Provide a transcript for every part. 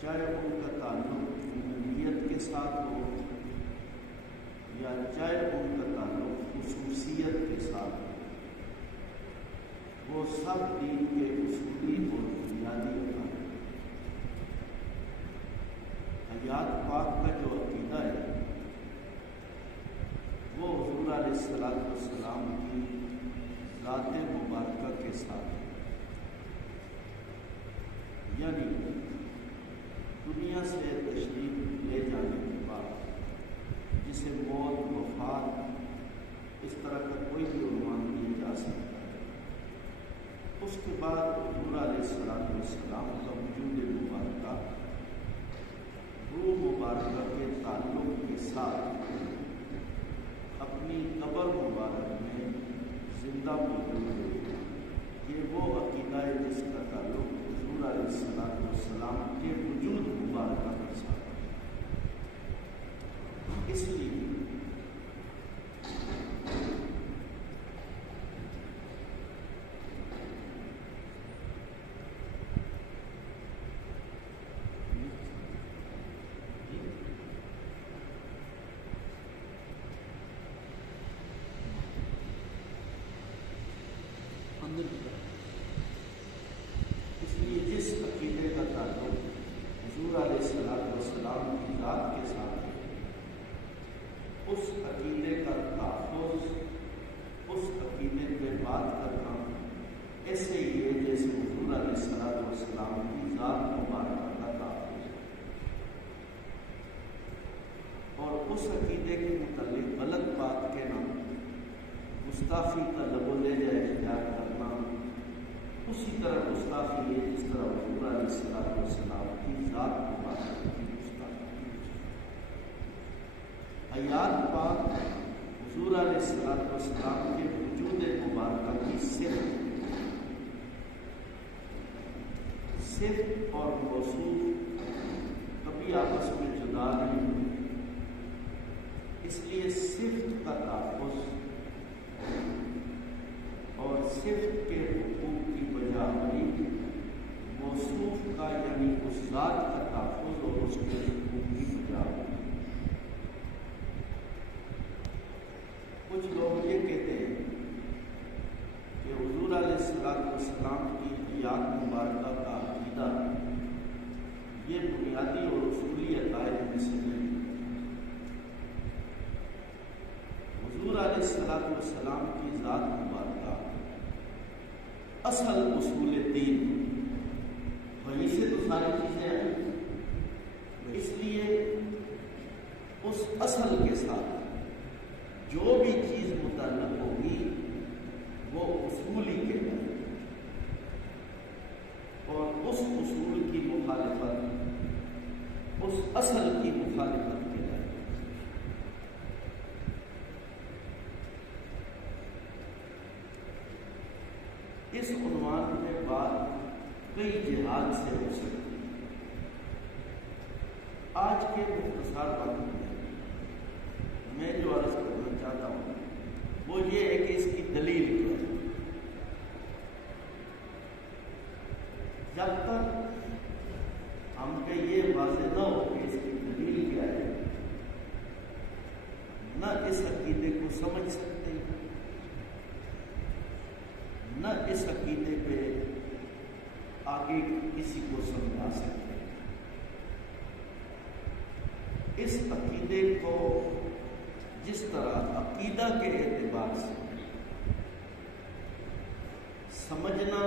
چاہے ان کا تعلق امیت کے ساتھ ہو یا چاہے ان کا تعلق خصوصیت کے ساتھ ہو، وہ سب دین کے اصولی اور بنیادی عقائد ہیں۔ حیات پاک کا جو عقیدہ ہے وہ حضور علیہ السلام کی ذات مبارکہ کے ساتھ ہے، یعنی دنیا سے تشریف لے جانے کے بعد جسے موت، وفات، اس طرح کا کوئی بھی عنوان دیا جا سکتا ہے، اس کے بعد حضور علیہ السلام کا وجود مبارکہ روح مبارکہ کے تعلق کے ساتھ اپنی قبر مبارک میں زندہ موجود ہے۔ یہ وہ عقیدہ ہے جس کا تعلق حضور علیہ السلام کے وجود مبارکہ کے ساتھ ہے۔ اس لیے جس عقیدے کا تعلق حضور علیہ السلام کی ذات کے ساتھ ہے، اس عقیدے کا تحفظ، اس عقیدے پہ بات کرنا ایسے ہی ہے جیسے حضور علیہ السلام کی ذات مبارکہ کا تحفظ ہے۔ اور اس عقیدے کے متعلق غلط بات کہنا، گستاخی کا لب و لہجہ اختیار کرنا، اسی طرح گستاخی ہے جس طرح حضور علیہ السلام کی ذات مبارکہ کی گستاخی۔ حیات پاک حضور علیہ السلام کے وجود مبارکہ کی صفت اور موصوف کبھی آپس میں جدا نہیں ہوتے، اس لیے صفت کا تحفظ اور صفت کے حقوق کی بجاوری موصوف کا یعنی اس ذات کا تحفظ اور اس کے حقوق کی بجاوری۔ کچھ لوگ یہ کہتے ہیں کہ حضور علیہ السلام کی حیات مبارکہ کا عقیدہ یہ بنیادی اور اصولی عقائد میں سے نہیں۔ حضور علیہ السلام کی ذات مبارکہ اصل اصول دین، وہیں سے تو ساری چیزیں آئی، اس لیے اس اصل کے ساتھ جو بھی چیز متعلق ہوگی وہ اصول ہی کہلائے گی، اور اس اصول کی مخالفت اس اصل کی مخالفت کہلائے گی۔ اس عنوان میں بات کئی جہاد سے ہو سکتی ہے۔ آج کے مختصر وقت میں میں جو عرض کرنا چاہتا ہوں وہ یہ ہے کہ اس کی دلیل کیا ہے۔ جب تک ہم کہ یہ واضح نہ ہو کہ اس کی دلیل کیا ہے، نہ اس عقیدے کو سمجھ سکتے نہ اس عقیدے پہ آگے کسی کو سمجھا سکتے۔ اس عقیدے کو جس طرح عقیدہ کے اعتبار سے سمجھنا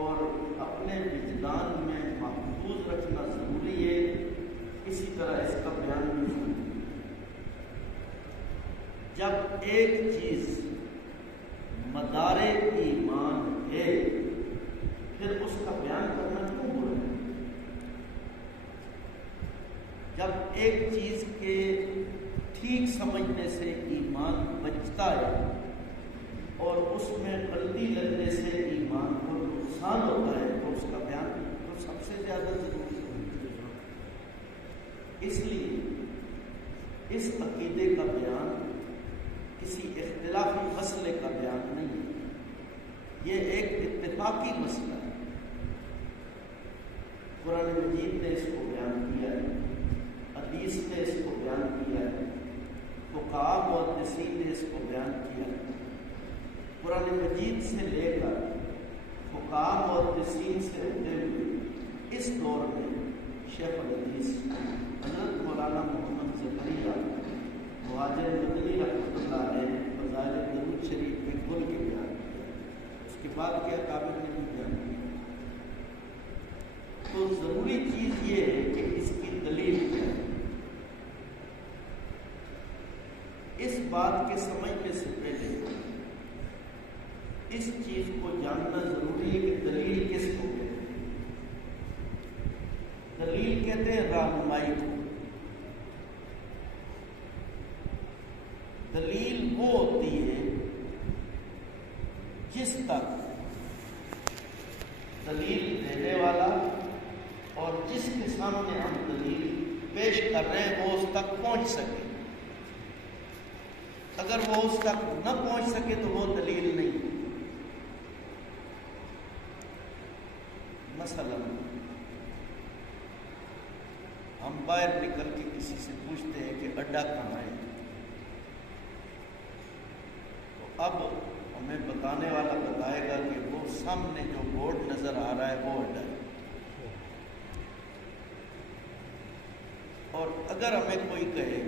اور اپنے وجدان میں محفوظ رکھنا ضروری ہے، اسی طرح اس کا بیان بھی ضروری ہے۔ جب ایک چیز مدار ایمان ہے پھر اس کا بیان کرنا کیوں برا ہے؟ جب ایک چیز کے ٹھیک سمجھنے سے ایمان بچتا ہے اور اس میں غلطی لگنے سے ایمان کو نقصان ہوتا ہے تو اس کا بیان تو سب سے زیادہ ضروری ہے۔ اس لیے اس عقیدے کا بیان کسی اختلافی مسئلے کا بیان نہیں ہے، یہ ایک اتفاقی مسئلہ ہے۔ قرآن مجید نے اس کو بیان کیا ہے، حدیث نے اس کو بیان کیا ہے، فقہاء محدثین نے اس کو بیان کیا ہے۔ قرآن مجید سے لے کر فقہاء محدثین سے ہوتے ہوئے اس دور میں شیخ الحدیث حضرت مولانا محمد زکریا مہاجر مدنی رحمۃ اللہ علیہ فضائل درود شریف میں کھل کے بیان کیا، اس کے بعد کیا قابل نے بھی بیان کیا۔ تو ضروری چیز یہ ہے کہ اس کی دلیل کیا ہے۔ اس بات کے سمجھنے سے پہلے اس چیز کو جاننا ضروری ہے کہ دلیل کس کو کہتے ہیں۔ دلیل کہتے ہیں رہنمائی کو۔ دلیل وہ ہوتی ہے جس تک دلیل دینے والا اور جس کے سامنے ہم دلیل پیش کر رہے ہیں وہ اس تک پہنچ سکے۔ اگر وہ اس تک نہ پہنچ سکے تو وہ دلیل نہیں۔ مثلا ہم باہر نکل کے کسی سے پوچھتے ہیں کہ اڈا کہاں ہے، تو اب ہمیں بتانے والا بتائے گا کہ وہ سامنے جو بورڈ نظر آ رہا ہے وہ اڈا ہے۔ اور اگر ہمیں کوئی کہے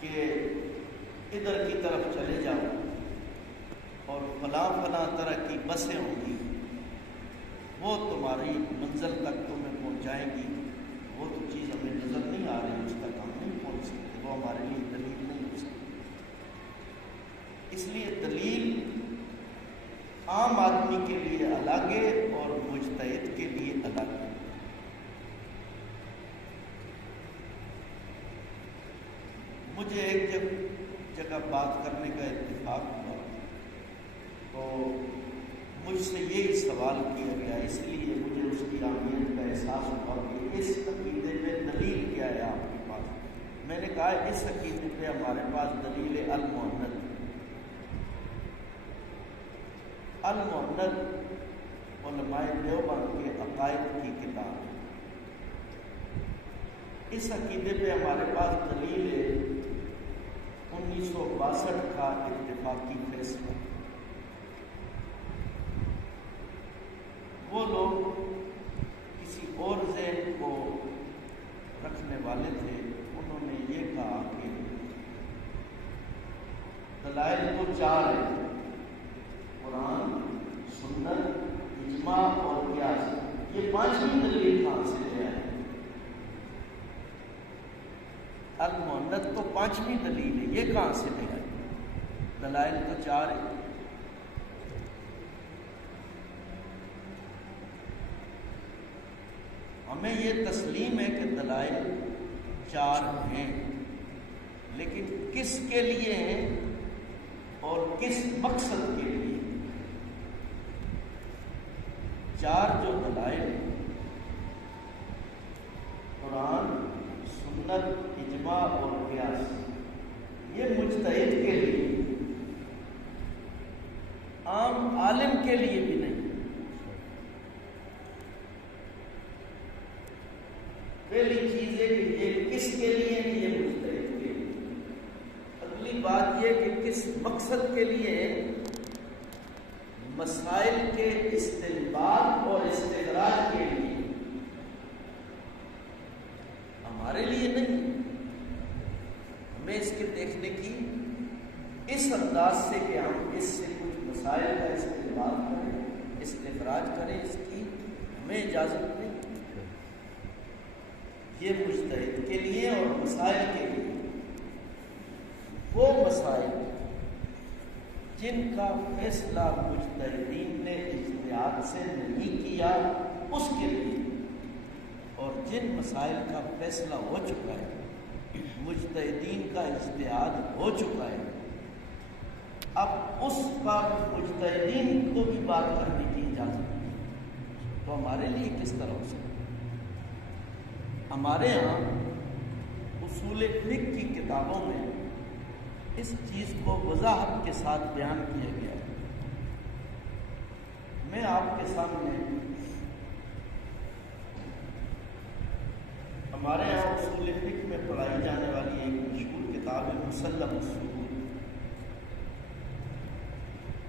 کہ ادھر کی طرف چلے جاؤ اور فلاں فلاں طرح کی بسیں ہوں گی، وہ تمہاری منزل تک تمہیں پہنچائیں گی، وہ تو چیز ہمیں نظر نہیں آ رہی، اس تک ہم نہیں پہنچ سکتے، وہ ہمارے لیے دلیل نہیں ہو سکتی۔ اس لیے دلیل عام آدمی کے لیے الگ ہے اور مجتہد کے لیے الگ ہے۔ مجھے ایک جگہ بات کرنے کا اتفاق ہوا تو مجھ سے یہی سوال کیا گیا، اس لیے مجھے اس کی اہمیت کا احساس ہوا کہ اس عقیدے پہ دلیل کیا ہے آپ کے پاس۔ میں نے کہا اس عقیدے پہ ہمارے پاس دلیل المعند۔ المعند علماء دیوبند کے عقائد کی کتاب ہے۔ اس عقیدے پہ ہمارے پاس دلیل ہے 1962 کا اتفاقی فیصلہ۔ وہ لوگ کسی اور ذہن کو رکھنے والے تھے، انہوں نے یہ کہا کہ دلائل تو 4 ہیں، قرآن، سنت، اجماع اور قیاس۔ یہ 5ویں دلیل کہاں سے لے آئے؟ المعند تو 5ویں دلیل ہے، یہ کہاں سے لے آئے؟ دلائل تو 4 ہیں۔ ہمیں یہ تسلیم ہے کہ دلائل 4 ہیں، لیکن کس کے لیے ہیں اور کس مقصد کے لیے؟ 4 جو دلائل قرآن، سنت، اجماع اور قیاس یہ مجتہد کے لیے، عام عالم کے لیے بھی نہیں۔ پہلی چیز ہے کہ یہ کس کے لیے ہے؟ یہ مجتہد کے لیے۔ اگلی بات یہ کہ کس مقصد کے لیے ہے؟ مسائل کے استنباط اور استخراج کے لیے، ہمارے لیے نہیں۔ ہمیں اس کے دیکھنے کی اس انداز سے کہ ہم اس سے کچھ مسائل کا استعمال کریں، استخراج کریں، اس کی ہمیں اجازت نہیں۔ یہ مجتہد کے لیے اور مسائل کے لیے۔ وہ مسائل جن کا فیصلہ مجتہدین نے اجتہاد سے نہیں کیا اس کے لیے، اور جن مسائل کا فیصلہ ہو چکا ہے، مجتہدین کا اجتہاد ہو چکا ہے، اب اس پر مجتہدین کو بھی بات کرنے کی اجازت ہے۔ تو ہمارے لیے کس طرح ہو سکتا؟ ہمارے ہاں اصول فقہ کی کتابوں میں اس چیز کو وضاحت کے ساتھ بیان کیا گیا ہے۔ میں آپ کے سامنے ہمارے یہاں اصول فقہ میں پڑھائی جانے والی ایک مشہور کتاب ہے مسلم الصبور،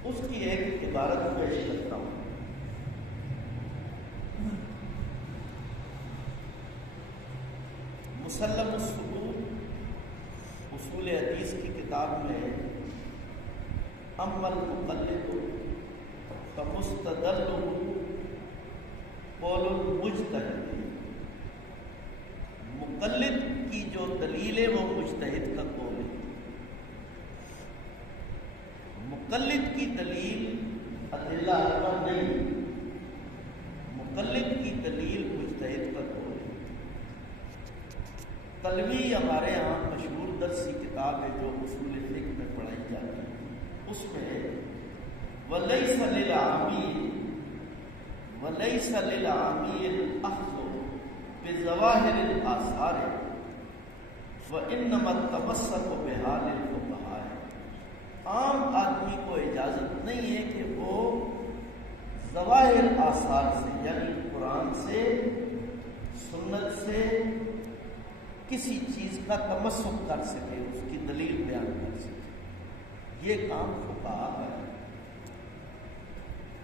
اس کی ایک عبارت پیش کرتا ہوں۔ مسلم الصبور اصول حدیث کی کتاب میں اما المقلد فمستدل قول المجتہد، مقلد کی جو دلیل ہے وہ مجتہد کا قول ہے۔ مقلد کی دلیل ادلہ اربعہ نہیں، مقلد کی دلیل مجتہد کا قول ہے۔ تلوی ہمارے ہاں مشہور درسی کتاب ہے جو اصول فقہ میں پڑھائی جاتی ہے، اس میں وَلَيْسَ لِلْعَامِيِّ الْأَخْذُ بِظَوَاهِرِ الْآثَارِ وَإِنَّمَا التَّمَسُّكُ بِحَالِ الْفُقَهَاءِ۔ عام آدمی کو اجازت نہیں ہے کہ وہ ظواہر آثار سے، یعنی قرآن سے، سنت سے کسی چیز کا تمسک کر سکے، اس کی دلیل بیان کر سکے۔ یہ کام فقہا کا ہے۔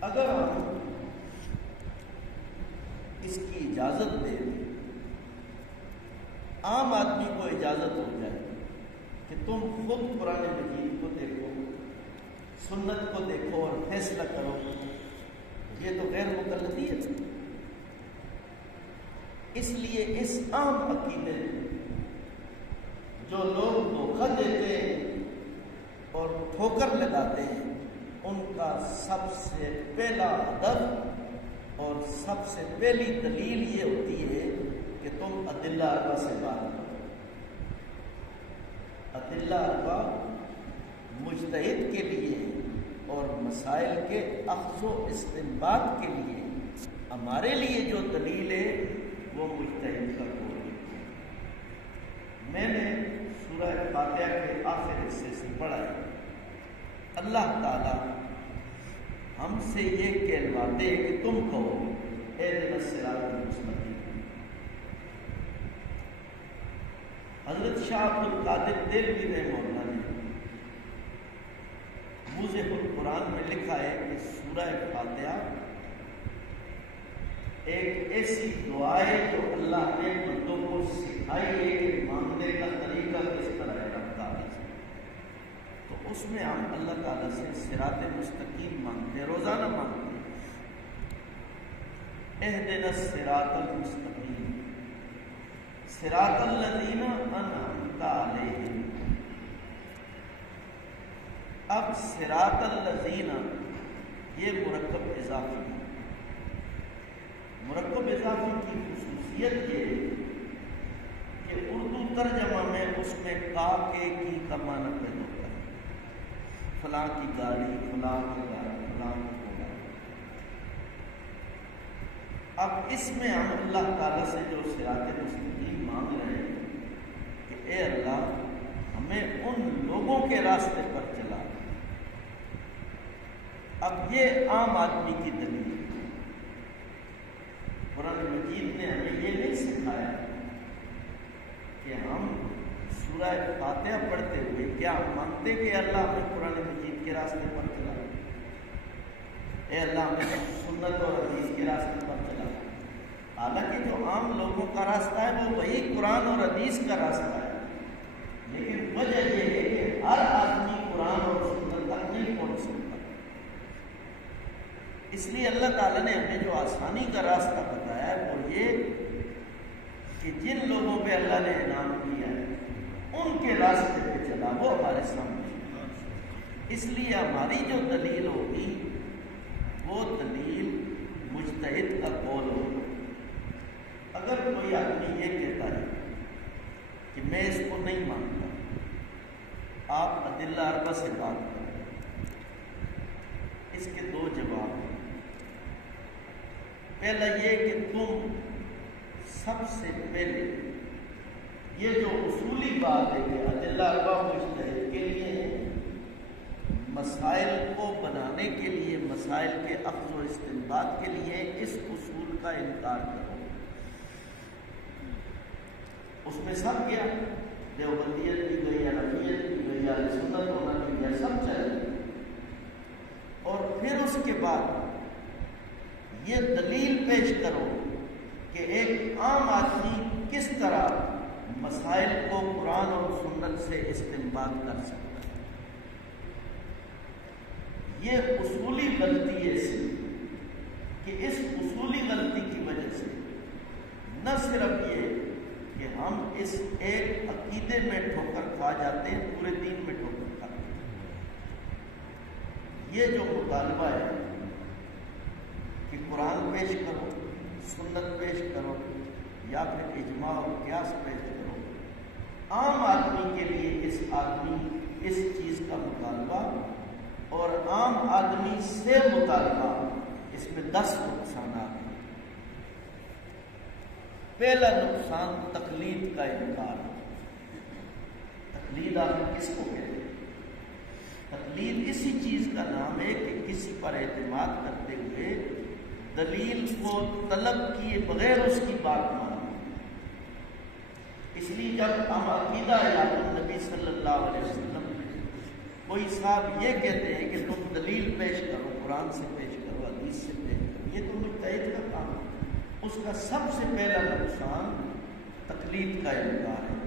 اگر ہم اس کی اجازت دیں، عام آدمی کو اجازت ہو جائے کہ تم خود قرآن مجید کو دیکھو، سنت کو دیکھو اور فیصلہ کرو، یہ تو غیر مقلدیت ہے۔ اس لیے اس عام عقیدے میں جو لوگ دھوکہ دیتے ہیں اور ٹھوکر لگاتے ہیں، ان کا سب سے پہلا ہدف اور سب سے پہلی دلیل یہ ہوتی ہے کہ تم ادلہ اربعہ سے بات کرو۔ ادلہ اربعہ مجتہد کے لیے اور مسائل کے اخذ و استنباط کے لیے، ہمارے لیے جو دلیل ہے وہ مجتہد کا قول ہے۔ میں نے سورہ فاتحہ کے آخر حصے سے پڑھا ہے، اللہ تعالیٰ ہم سے یہ کہلواتے ہیں کہ تم کہو اہدنا الصراط المستقیم۔ حضرت شاہ عبد القادر دہلوی رحمہ اللہ نے موضح القرآن میں لکھا ہے کہ سورہ فاتحہ ایک ایسی دعا ہے جو اللہ نے بندوں کو سکھائی ہے کہ مانگنے کا طریقہ کس طرح ہے رب تعالیٰ سے۔ تو اس میں ہم اللہ تعالیٰ سے صراط مستقیم مانگتے ہیں، روزانہ مانگتے ہیں، اہدنا الصراط المستقیم صراط الذین انعمت علیہم۔ اب صراط الذین یہ مرکب اضافی ہے۔ مرکب اضافی کی خصوصیت یہ ہے کہ اردو ترجمہ میں اس میں کا کے کی کا معنی پیدا ہوتا ہے، فلاں کی گاڑی، فلاں کی گاڑی، فلاں کی گاڑی۔ اب اس میں ہم اللہ تعالیٰ سے جو صراط مستقیم مانگ رہے ہیں اے اللہ ہمیں ان لوگوں کے راستے پر چلا۔ اب یہ عام آدمی کی دلیل ہے۔ قرآن مجید نے ہمیں یہ نہیں سکھایا کہ ہم سورہ فاتحہ پڑھتے ہوئے کیا ہم مانتے کہ اللہ ہمیں قرآن مجید کے راستے پر چلا، اے اللہ ہمیں سنت اور حدیث کے راستے پر چلا۔ حالانکہ جو عام لوگوں کا راستہ ہے وہ وہی قرآن اور حدیث کا راستہ ہے، لیکن وجہ یہ ہے کہ ہر آدمی قرآن اور سنت تک نہیں پہنچ سکتا۔ اس لیے اللہ تعالیٰ نے ہمیں جو آسانی کا راستہ بتایا ہے وہ یہ کہ جن لوگوں پہ اللہ نے انعام کیا ہے ان کے راستے پہ چلا، وہ ہمارے سامنے ہے۔ اس لیے ہماری جو دلیل ہوگی وہ دلیل مجتہد کا قول ہوگا۔ اگر کوئی آدمی یہ کہتا ہے کہ میں اس کو نہیں مانتا، آپ ادلہ اربع سے بات کریں، اس کے دو جواب ہیں۔ پہلا یہ کہ تم سب سے پہلے یہ جو اصولی بات ہے کہ ادلہ اربع مجتہد کے لیے ہے، مسائل کو بنانے کے لیے، مسائل کے اخذ و استنباط کے لیے اس اصول کا انکار کرو۔ اس میں سب گیا، دیوبندیت بھی گئی، حنفیت بھی گئی، اہل سنت ہونا بھی گیا، سب چلے۔ اور پھر اس کے بعد یہ دلیل پیش کرو کہ ایک عام آدمی کس طرح مسائل کو قرآن اور سنت سے استنباط کر سکتا ہے۔ یہ اصولی غلطی ہے اس کہ اس اصولی غلطی کی وجہ سے نہ صرف یہ کہ ہم اس ایک عقیدے میں ٹھوکر کھا جاتے ہیں، پورے دین میں ٹھوکر کھاتے ہیں۔ یہ جو مطالبہ ہے کہ قرآن پیش کرو، سنت پیش کرو، یا پھر اجماع اور قیاس پیش کرو، عام آدمی کے لیے اس چیز کا مطالبہ اور عام آدمی سے مطالبہ، اس میں 10 نقصانات ہیں۔ پہلا نقصان تقلید کا انکار۔ تقلید آپ کس کو کہتے ہیں؟ تقلید اسی چیز کا نام ہے کہ کسی پر اعتماد کرتے ہوئے دلیل کو طلب کیے بغیر اس کی بات ماننا۔ اس لیے جب ہم عقیدہ حیات النبی صلی اللہ علیہ وسلم میں کوئی صاحب یہ کہتے ہیں کہ تم دلیل پیش کرو، قرآن سے پیش کرو، حدیث سے پیش کرو، یہ تو مجتہد کا کام ہے۔ اس کا سب سے پہلا نقصان تقلید کا انکار ہے۔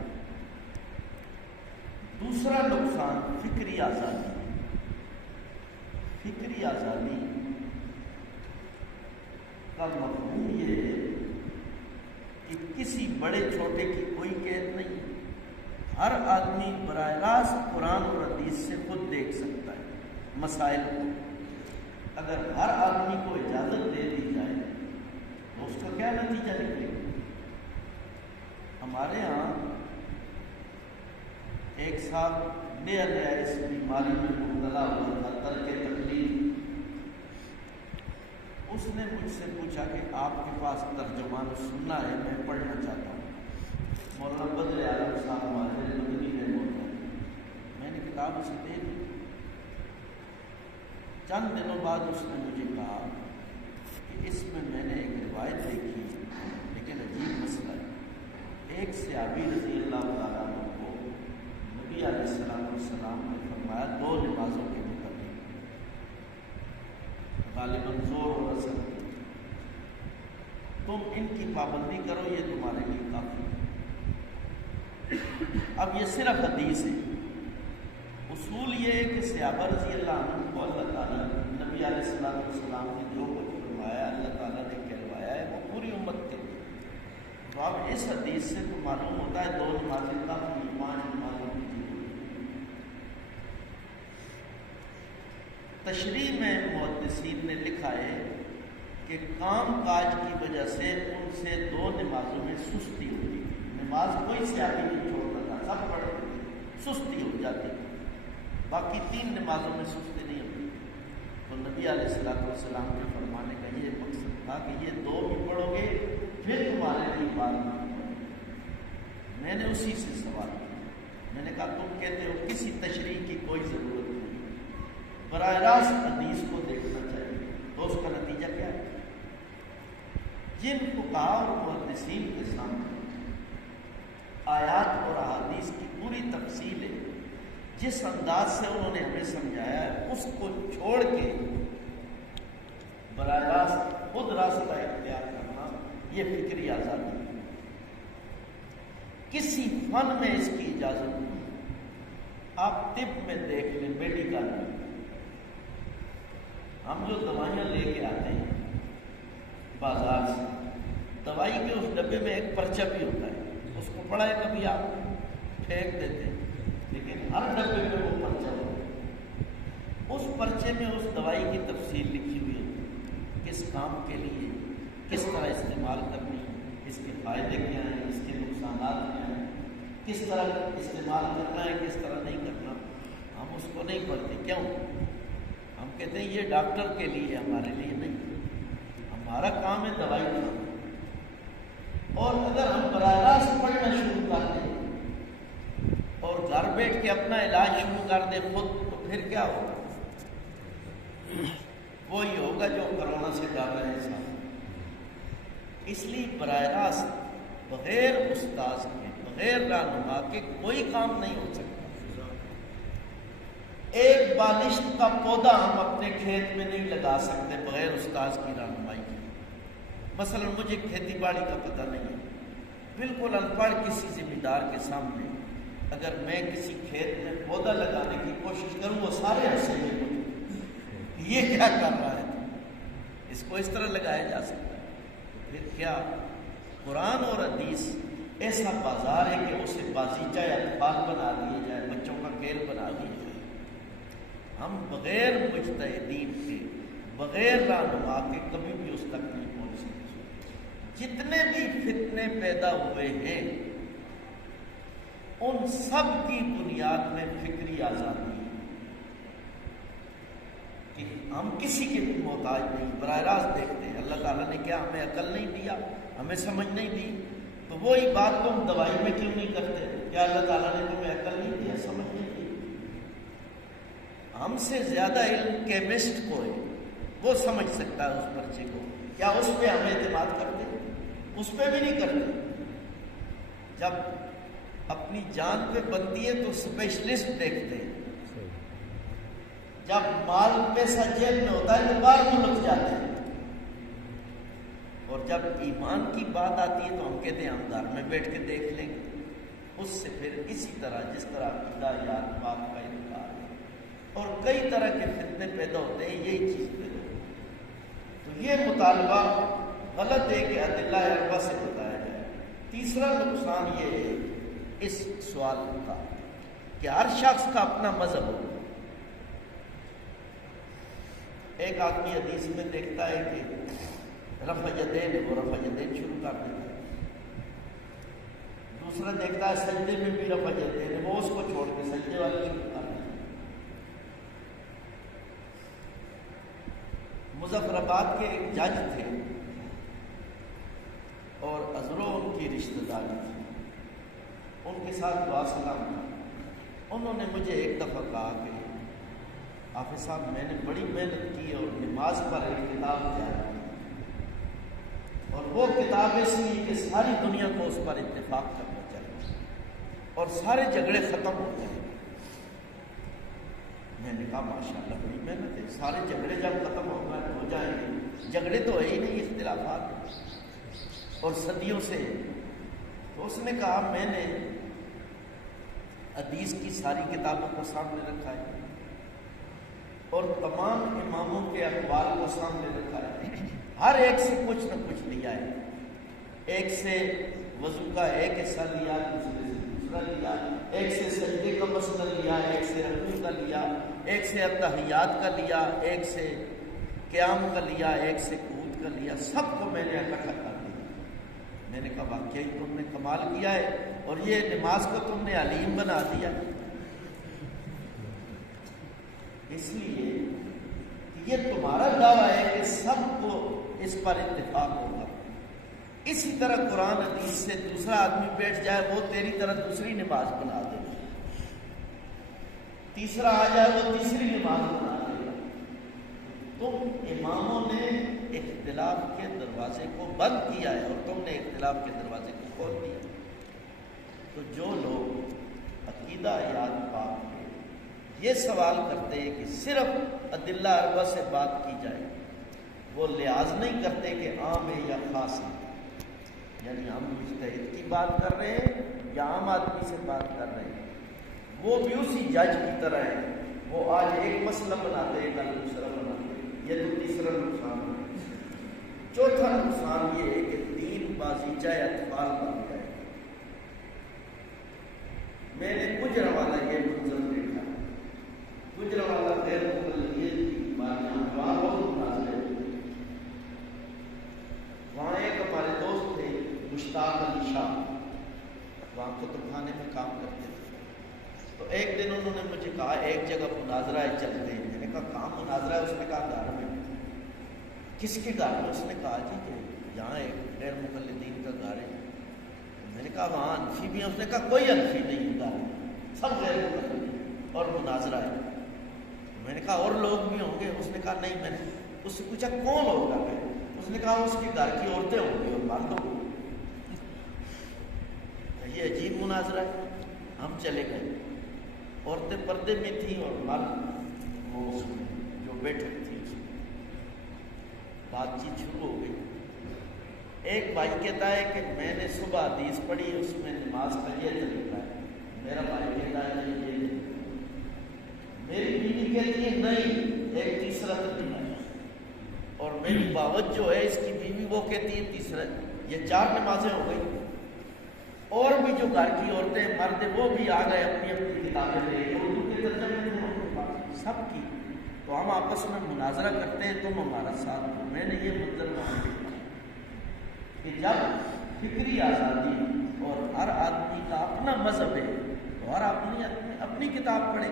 دوسرا نقصان فکری آزادی۔ فکری آزادی کا مفہوم یہ ہے کہ کسی بڑے چھوٹے کی کوئی قید نہیں ہے، ہر آدمی براہ راست قرآن اور حدیث سے خود دیکھ سکتا ہے مسائل کو۔ اگر ہر آدمی کو اجازت دے دی جائے تو اس کا کیا نتیجہ نکلے گا؟ ہمارے ہاں ایک صاحب نیا اس بیماری میں مبتلا ہوا تھا، ترک تقلید۔ اس نے مجھ سے پوچھا کہ آپ کے پاس ترجمان سننا ہے، میں پڑھنا چاہتا ہوں۔ مولانا بدر عالم صاحب ہمارے مدنی میں بولتے ہیں۔ میں نے کتاب اسے دے دی۔ چند دنوں بعد اس نے مجھے کہا کہ اس میں نے ایک روایت دیکھی، لیکن عجیب مسئلہ ہے۔ ایک صحابی رضی اللہ تعالیٰ عنہ کو نبی علیہ السلام نے فرمایا 2 نمازوں کے متعلق، غالباً زور اور اثر، تم ان کی پابندی کرو، یہ تمہارے لیے کافی ہے۔ اب یہ صرف حدیث ہے۔ اصول یہ ہے کہ صحابہ رضی اللہ عنہ کو اللہ تعالیٰ نبی علیہ السلام نے جو کچھ فرمایا، اللہ تعالیٰ نے کہلوایا ہے، وہ پوری امت کے لیے۔ تو اب اس حدیث سے تو معلوم ہوتا ہے 2 نمازیں کافی، 5 نمازوں کی ضرورت۔ تشریح میں محدثین نے لکھا ہے کہ کام کاج کی وجہ سے ان سے 2 نمازوں میں سستی ہوتی تھی۔ نماز کوئی صحابی نہیں چھوڑتا تھا، سب پڑھتے تھے، سستی ہو جاتی تھی۔ باقی 3 نمازوں میں سستی نہیں ہوتی۔ تو نبی علیہ السلام کے فرمانے کا یہ مقصد تھا کہ یہ 2 بھی پڑھو گے پھر تمہارے لیے بات نہیں۔ میں نے اسی سے سوال کیا میں نے کہا تم کہتے ہو کسی تشریح کی کوئی ضرورت نہیں، براہ راست حدیث کو دیکھنا چاہیے، تو اس کا نتیجہ کیا ہے؟ جن فقہاء اور محدثین کے سامنے آیات اور احادیث کی پوری تفصیل ہے، جس انداز سے انہوں نے ہمیں سمجھایا ہے، اس کو چھوڑ کے براہ راست خود راستہ اختیار کرنا یہ فکری آزادی ہے۔ کسی فن میں اس کی اجازت نہیں۔ آپ طب میں دیکھ لیں، میڈیکل میں ہم جو دوائیاں لے کے آتے ہیں بازار سے، دوائی کے اس ڈبے میں ایک پرچہ بھی ہوتا ہے، اس کو پڑھا ہے کبھی آپ؟ پھینک دیتے ہیں، لیکن ہر ڈبے میں وہ پرچہ ہوتا ہے، اس پرچے میں اس دوائی کی تفصیل لکھی ہوئی ہوتی ہے، کس کام کے لیے، کس طرح استعمال کرنی ہے، اس کے فائدے کیا ہیں، اس کے نقصانات کیا ہیں، کس طرح استعمال کرنا ہے، کس طرح نہیں کرنا۔ ہم اس کو نہیں پڑھتے، کیوں؟ ہم کہتے ہیں یہ ڈاکٹر کے لیے، ہمارے لیے نہیں، ہمارا کام ہے دوائی کھانا۔ اور اگر ہم براہ راست پڑھنا شروع کر دیں اور گھر بیٹھ کے اپنا علاج شروع کر دیں خود، تو پھر کیا ہوگا؟ وہی ہوگا جو کرونا سے ڈر رہے ہیں ساتھ۔ اس لیے براہ راست بغیر استاذ کے، بغیر رہنما کے کوئی کام نہیں ہو سکتا۔ ایک بالشت کا پودا ہم اپنے کھیت میں نہیں لگا سکتے بغیر استاذ کی رہنمائی کے۔ مثلا مجھے کھیتی باڑی کا پتہ نہیں ہے، بالکل ان پڑھ کسی ذمہ دار کے سامنے اگر میں کسی کھیت میں پودا لگانے کی کوشش کروں، وہ سارے ہنسیں گے، یہ کیا کر رہا ہے، اس کو اس طرح لگایا جا سکتا ہے۔ پھر کیا قرآن اور حدیث ایسا بازار ہے کہ اسے بازیچہ یا اطفال بنا دیے جائے، بچوں کا کھیل بنا دیا جائے۔ ہم بغیر مجتہدین کے، بغیر رہنما کے کبھی بھی اس تک نہیں پہنچ سکتے۔ جتنے بھی فتنے پیدا ہوئے ہیں ان سب کی بنیاد میں فکری آزادی ہے کہ ہم کسی کے بھی محتاج نہیں، براہ راست دیکھتے ہیں اللہ تعالیٰ نے کیا ہمیں عقل نہیں دیا، ہمیں سمجھ نہیں دی، تو وہی بات کو ہم دوائی میں کیوں نہیں کرتے؟ کیا اللہ تعالیٰ نے تمہیں عقل نہیں دیا، سمجھ نہیں دی؟ ہم سے زیادہ علم کیمسٹ کو ہے، وہ سمجھ سکتا ہے اس پرچے کو، کیا اس پہ ہم اعتماد کرتے؟ اس پہ بھی نہیں کرتے۔ جب اپنی جان پہ بنتی ہے تو اسپیشلسٹ دیکھتے ہیں، جب مال پیسہ جیب میں ہوتا ہے تو باہر ملک جاتے ہیں، اور جب ایمان کی بات آتی ہے تو ہم کہتے ہیں ہم گھر میں بیٹھ کے دیکھ لیں گے۔ اس سے پھر اسی طرح جس طرح ہدایات بات کا انکار ہے اور کئی طرح کے فتنے پیدا ہوتے ہیں، یہی چیز پیدا ہوتی ہے۔ تو یہ مطالبہ غلط ہے کہ ادلہ اربعہ سے بتایا جائے۔ تیسرا نقصان یہ ہے اس سوال کا کہ ہر شخص کا اپنا مذہب ہو۔ ایک آدمی حدیث میں دیکھتا ہے کہ رفع یدین، وہ رفع یدین شروع کر دیتا ہے، دوسرا دیکھتا ہے سجدے میں بھی رفع یدین، وہ اس کو چھوڑ کے سجدے والے شروع کر دیتا ہے۔ مظفر آباد کے ایک جج تھے اور ازرو ان کی رشتہ داری تھی، ان کے ساتھ دعا سلام تھا۔ انہوں نے مجھے ایک دفعہ کہا کہ حافظ صاحب میں نے بڑی محنت کی اور نماز پر ایک کتاب تیار کی، اور وہ کتاب اس لیے کہ ساری دنیا کو اس پر اتفاق کرنا چاہیے اور سارے جھگڑے ختم ہو جائیں۔ میں نے کہا ماشاءاللہ بڑی محنت ہے، سارے جھگڑے جب ختم ہو جائیں گے، جھگڑے تو ہے ہی نہیں، اختلافات اور صدیوں سے۔ تو اس نے کہا میں نے حدیث کی ساری کتابوں کو سامنے رکھا ہے اور تمام اماموں کے اخبار کو سامنے رکھا ہے، ہر ایک سے کچھ نہ کچھ لیا ہے، ایک سے وضو کا ایک حصہ لیا، دوسرے سے دوسرا لیا، ایک سے سجدے کا مسئلہ لیا، ایک سے رکوع کا لیا، ایک سے تحیات کا لیا، ایک سے قیام کا لیا، ایک سے قعود کا لیا، سب کو میں نے اکٹھا کر دیا۔ میں نے کہا واقعی تم نے کمال کیا ہے، اور یہ نماز کو تم نے علیم بنا دیا۔ اس لیے یہ تمہارا دعویٰ ہے کہ سب کو اس پر اتفاق ہوگا۔ اسی طرح قرآن حدیث سے دوسرا آدمی بیٹھ جائے، وہ تیری طرح دوسری نماز بنا دے، تیسرا آ جائے وہ تیسری نماز بنا دے گا۔ تم اماموں نے اختلاف کے دروازے کو بند کیا ہے اور تم نے اختلاف کے دروازے کو کھول دیا۔ تو جو لوگ عقیدہ آیات پاک میں یہ سوال کرتے ہیں کہ صرف ادلہ اربعہ سے بات کی جائے، وہ لحاظ نہیں کرتے کہ عام ہے یا خاص ہے، یعنی ہم مجتہد کی بات کر رہے ہیں یا عام آدمی سے بات کر رہے ہیں، وہ بھی اسی جج کی طرح ہے، وہ آج ایک مسئلہ بناتے ہیں کل دوسرا بناتے ہیں۔ یہ تو تیسرا نقصان ہے۔ چوتھا نقصان یہ ہے کہ دین بازیچہ اطفال بن جائے۔ میں نے گجرانوالہ یہ منظر دیکھا، گجرانوالہ غیر مقلدیت کی باتیں وہاں بہت مناظرے ہوئے۔ وہاں ایک ہمارے دوست تھے مشتاق علی شاہ، وہاں کتب خانے میں کام کرتے تھے۔ تو ایک دن انہوں نے مجھے کہا ایک جگہ مناظرہ ہے چلتے ہیں۔ میں نے کہا کہاں مناظرہ ہے؟ اس نے کہا گھر میں۔ کس کے گھر میں؟ اس نے کہا جی کہ یہاں ایک غیر مقلدین کا گھر ہے۔ میں نے کہا وہاں انفی بھی ہے؟ اس نے کہا کوئی انفی نہیں گھر میں، سب غیر مقلدین اور مناظرہ ہے۔ میں نے کہا اور لوگ بھی ہوں گے؟ اس نے کہا نہیں۔ میں نے اس سے پوچھا کون ہوگا؟ اس نے کہا اس کے گھر کی عورتیں ہوں گی اور مرد ہوں گے۔ یہ عجیب مناظرہ ہے۔ ہم چلے گئے، عورتیں پردے میں تھیں اور مرد وہ اس میں جو بیٹھک تھی اس میں بات چیت شروع ہو گئی۔ ایک بھائی کہتا ہے کہ میں نے صبح حدیث پڑھی، اس میں نماز کا یہ طریقہ ہے۔ میرا بھائی کہتا ہے یہ میری بیوی کہتی ہے نہیں، ایک تیسرا طریقہ ہے، اور میری باوت جو ہے اس کی بیوی وہ کہتی ہے تیسرا۔ یہ 4 نمازیں ہو گئی۔ اور بھی جو گھر کی عورتیں مرد وہ بھی آ گئے اپنی اپنی کتابیں لے کے، اردو کے ترجمے میں سب کی۔ تو ہم آپس میں مناظرہ کرتے ہیں، تم ہمارا ساتھ دو۔ میں نے یہ منظر وہاں دیکھا کہ جب فکری آزادی اور ہر آدمی کا اپنا مذہب ہے تو ہر آدمی اپنی کتاب پڑھے،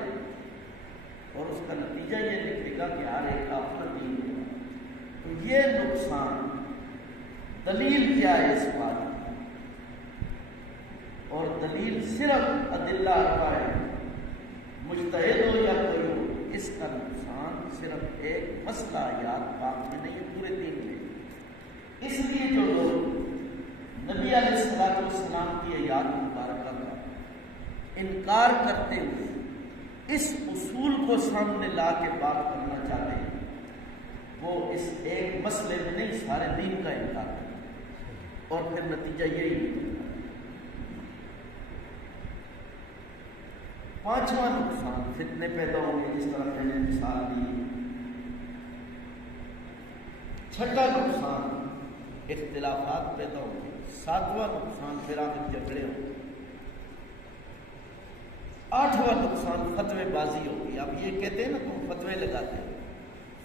اور اس کا نتیجہ یہ نکلے گا کہ ہر ایک کا اپنا دین ہے۔ تو یہ نقصان دلیل کیا ہے اس بات؟ اور دلیل صرف ادلہ اربعہ ہے، مجتہد ہو یا کوئی ہو، اس کا نقصان صرف ایک مسئلہ آیات پاک میں نہیں ہے، پورے دین میں۔ اس لیے جو لوگ نبی علیہ السلام کی آیات مبارکہ کا انکار کرتے ہوئے اس اصول کو سامنے لا کے بات کرنا چاہتے ہیں، وہ اس ایک مسئلے میں نہیں سارے دین کا انکار کرتے ہیں، اور پھر نتیجہ یہی ہے۔ 5واں نقصان فتنے پیدا ہوں گے، جس طرح میں نے مثال دی۔ 6واں نقصان اختلافات پیدا ہوں گے۔ 7واں نقصان پھر آخر جھگڑے ہوں گے۔ 8واں نقصان فتوے بازی ہوگی۔ اب یہ کہتے ہیں نا تم فتوے لگاتے ہو،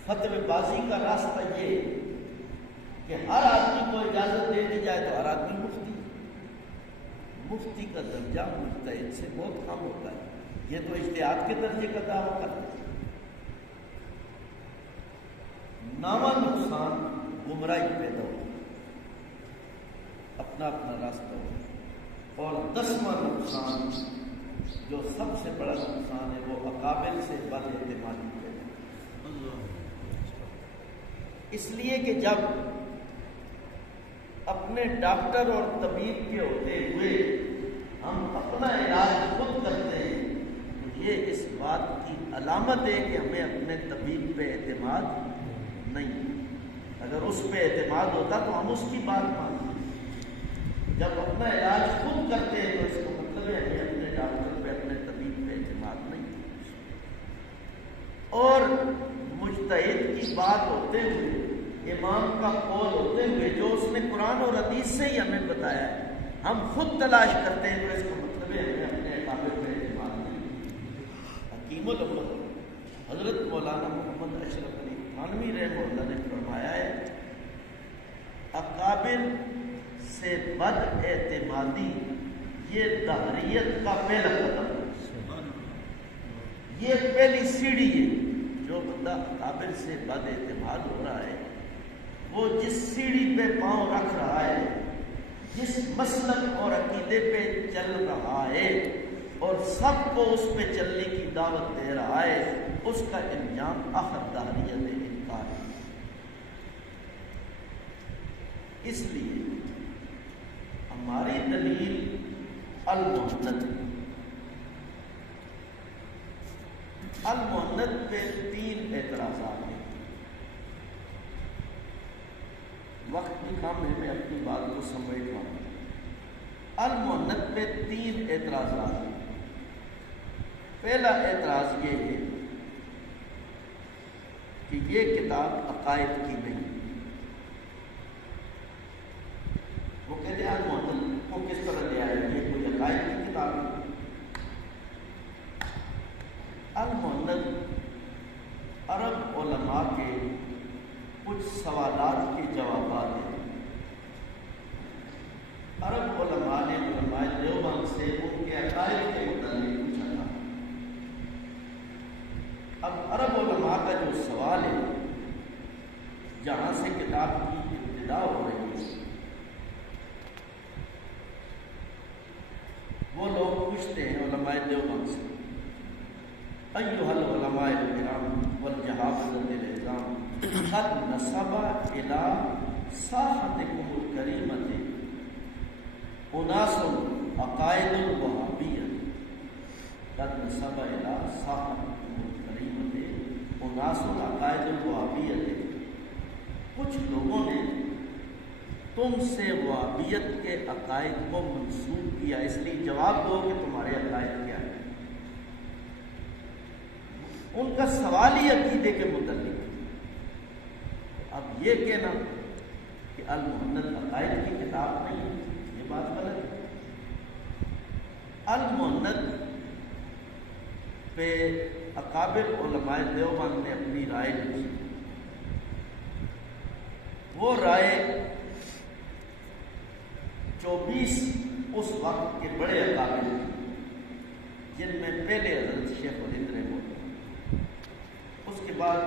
فتوے بازی کا راستہ یہ ہے کہ ہر آدمی کو اجازت دے دی جائے تو ہر آدمی مفتی کا درجہ مجتہد سے بہت کم ہوتا ہے۔ یہ تو اجتہاد کے درجے کا دعویٰ کرتے ہیں۔ 9واں نقصان گمراہی پیدا ہوگی، اپنا اپنا راستہ ہوگا۔ اور 10واں نقصان جو سب سے بڑا نقصان ہے وہ اکابر سے بد اعتمادی پیدا ہوگی۔ اس لیے کہ جب اپنے ڈاکٹر اور طبیب کے ہوتے ہوئے ہم اپنا علاج خود کرتے ہیں، یہ اس بات کی علامت ہے کہ ہمیں اپنے طبیب پہ اعتماد نہیں۔ اگر اس پہ اعتماد ہوتا تو ہم اس کی بات مانتے۔ جب اپنا علاج خود کرتے ہیں تو اس کا مطلب ہے کہ اپنے ڈاکٹر پہ اپنے طبیب پہ اعتماد نہیں۔ اور مجتہد کی بات ہوتے ہوئے، امام کا قول ہوتے ہوئے، جو اس نے قرآن اور حدیث سے ہی ہمیں بتایا ہے، ہم خود تلاش کرتے ہیں تو اس کا مطلب ہے ہمیں اپنے اکابر پہ اعتماد نہیں۔ حکیم الامت حضرت مولانا محمد اشرف علی تھانوی رحمہ اللہ نے فرمایا ہے، اکابر سے بد اعتمادی یہ دہریت کا پہلا قدم ہے، یہ پہلی سیڑھی ہے۔ جو بندہ اکابر سے بد اعتماد ہو رہا ہے، وہ جس سیڑھی پہ پاؤں رکھ رہا ہے، جس مسلک اور عقیدے پہ چل رہا ہے، اور سب کو اس پہ چلنے کی دعوت دے رہا ہے، اس کا انجام آخر دہریت انکار ہے۔ اس لیے ہماری دلیل المحنت پہ 3 اعتراضات ہیں۔ وقت بھی کم ہے، میں اپنی بات کو سمیٹ رہا ہوں۔ المحنت پہ 3 اعتراضات ہیں۔ پہلا اعتراض یہ ہے کہ یہ کتاب عقائد کی نہیں۔ وہ کہتے ہیں المحنت کو کس طرح لے آئے، یہ کوئی عقائد کی کتاب ہے؟ المحنت عرب علماء کے کچھ سوالات کے جوابات ہیں۔ عرب علماء نے علماء دیوبند سے ان کے عقائد کے متعلق پوچھا تھا۔ اب عرب علماء کا جو سوال ہے، جہاں سے کتاب کی ابتدا ہو رہی ہے، وہ لوگ پوچھتے ہیں علماء دیوبند سے، ایھا العلماء الکرام والجہابذۃ العظام قد نسب الی ساحتکم الکریمۃ اناس عقائد الوہابیہ، قد نسب الی ساحتکم الکریمۃ اناس عقائد الوہابیہ، کچھ لوگوں نے تم سے وہابیت کے عقائد کو منسوب کیا، اس لیے جواب دو کہ تمہارے عقائد کیا ہے۔ ان کا سوال ہی عقیدے کے متعلق ہے۔ اب یہ کہنا کہ المحنت عقائد کی کتاب نہیں ہے، یہ بات غلط ہے۔ المحنت پہ اکابر علماء دیوبند نے اپنی رائے لکھی۔ وہ رائے 24 اس وقت کے بڑے اکابر تھے، جن میں پہلے حضرت شیخ الہند رحمہ اللہ، اس کے بعد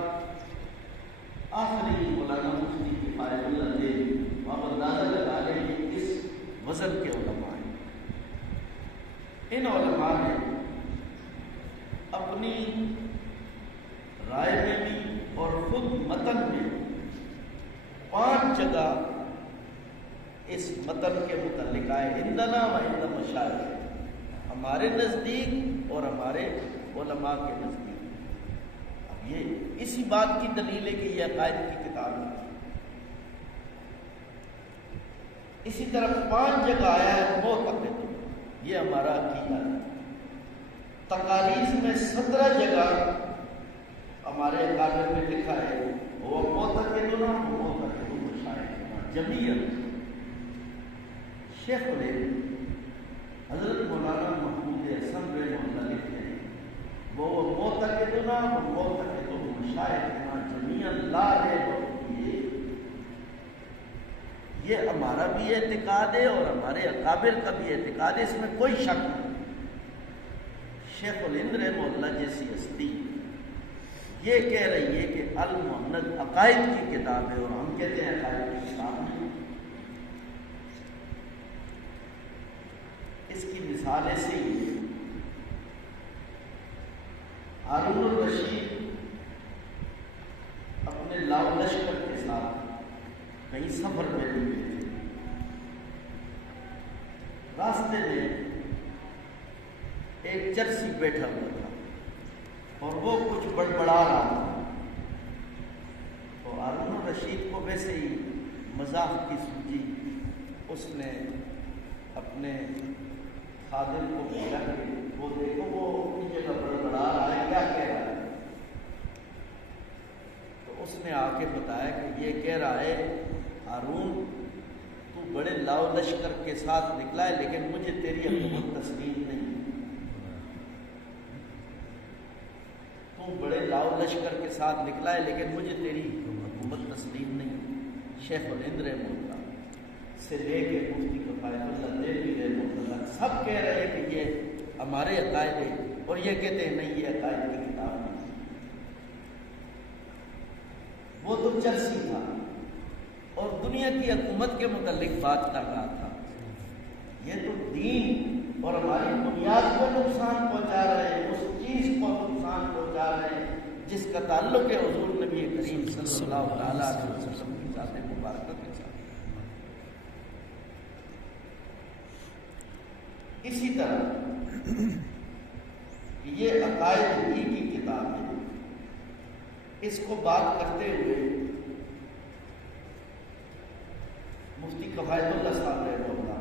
آخری مولانا مفتی کفایت اللہ دہلوی، وہاں اندازہ لگا لیں کہ اس وزن کے علماء ہیں۔ ان علماء نے اپنی رائے میں بھی اور خود متن میں 5 جگہ اس متن کے متعلق آئے، عندنا و عند مشائخ، ہمارے نزدیک اور ہمارے علماء کے نزدیک۔ اب یہ اسی بات کی دلیل ہے کہ یہ عقائد کی کتاب ہے۔ اسی طرح 5 جگہ آیا ہے معتقد، یہ ہمارا عقیدہ ہے۔ تقاریض میں 17 جگہ ہمارے اکابر میں لکھا ہے وہ معتقدنا معتقد مشائخنا جمیعا۔ شیخ الہند حضرت مولانا محمود حسن رحمہ اللہ لکھتے ہیں وہ معتقدنا معتقد مشائخنا جمیعا لا ریب فیہ، یہ ہمارا بھی اعتقاد ہے اور ہمارے اکابر کا بھی اعتقاد ہے، اس میں کوئی شک نہیں۔ شیخ الہند رحمہ اللہ جیسی ہستی یہ کہہ رہی ہے کہ المحنت عقائد کی کتاب ہے، اور ہم کہتے ہیں عقائد کی کتاب نہیں۔ اس کی مثال ایسے ہی ہے، ہارون الرشید اپنے لاؤ لشکر کے ساتھ کہیں سفر میں نکلے تھے۔ راستے میں ایک چرسی بیٹھا ہوا تھا اور وہ کچھ بڑبڑا رہا تھا، تو ہارون الرشید کو ویسے ہی مذاق کی سوجی، اس نے اپنے خادم کو بولا کہ وہ دیکھو وہ اپنی جگہ بڑبڑا رہا ہے، کیا کہہ رہا ہے؟ تو اس نے آ کے بتایا کہ یہ کہہ رہا ہے ہارون تو بڑے لاؤ لشکر کے ساتھ نکلا ہے، لیکن مجھے تیری حکومت تسلیم نہیں۔ تو بڑے لاؤ لشکر کے ساتھ نکلا ہے لیکن مجھے تیری حکومت تسلیم نہیں۔ شیخ الہند رحمہ اللہ سے لے کے مفتی کفایت اللہ دہلوی رحمہ اللہ سب کہہ رہے ہیں کہ یہ ہمارے عقائد ہے، اور یہ کہتے ہیں نہیں، یہ عقائد کی کتاب نہیں۔ وہ تو چرسی تھا اور دنیا کی حکومت کے متعلق بات کر رہا تھا، یہ تو دین اور ہماری بنیاد کو نقصان پہنچا رہے ہیں، اس چیز کو نقصان پہنچا رہے ہیں جس کا تعلق ہے حضور نبی کریم صلی اللہ علیہ وسلم کی ذات مبارکہ کے ساتھ۔ اسی طرح یہ عقائد ہی کی کتاب ہے، اس کو بات کرتے ہوئے مفتی کفایت اللہ صاحب رحمہ اللہ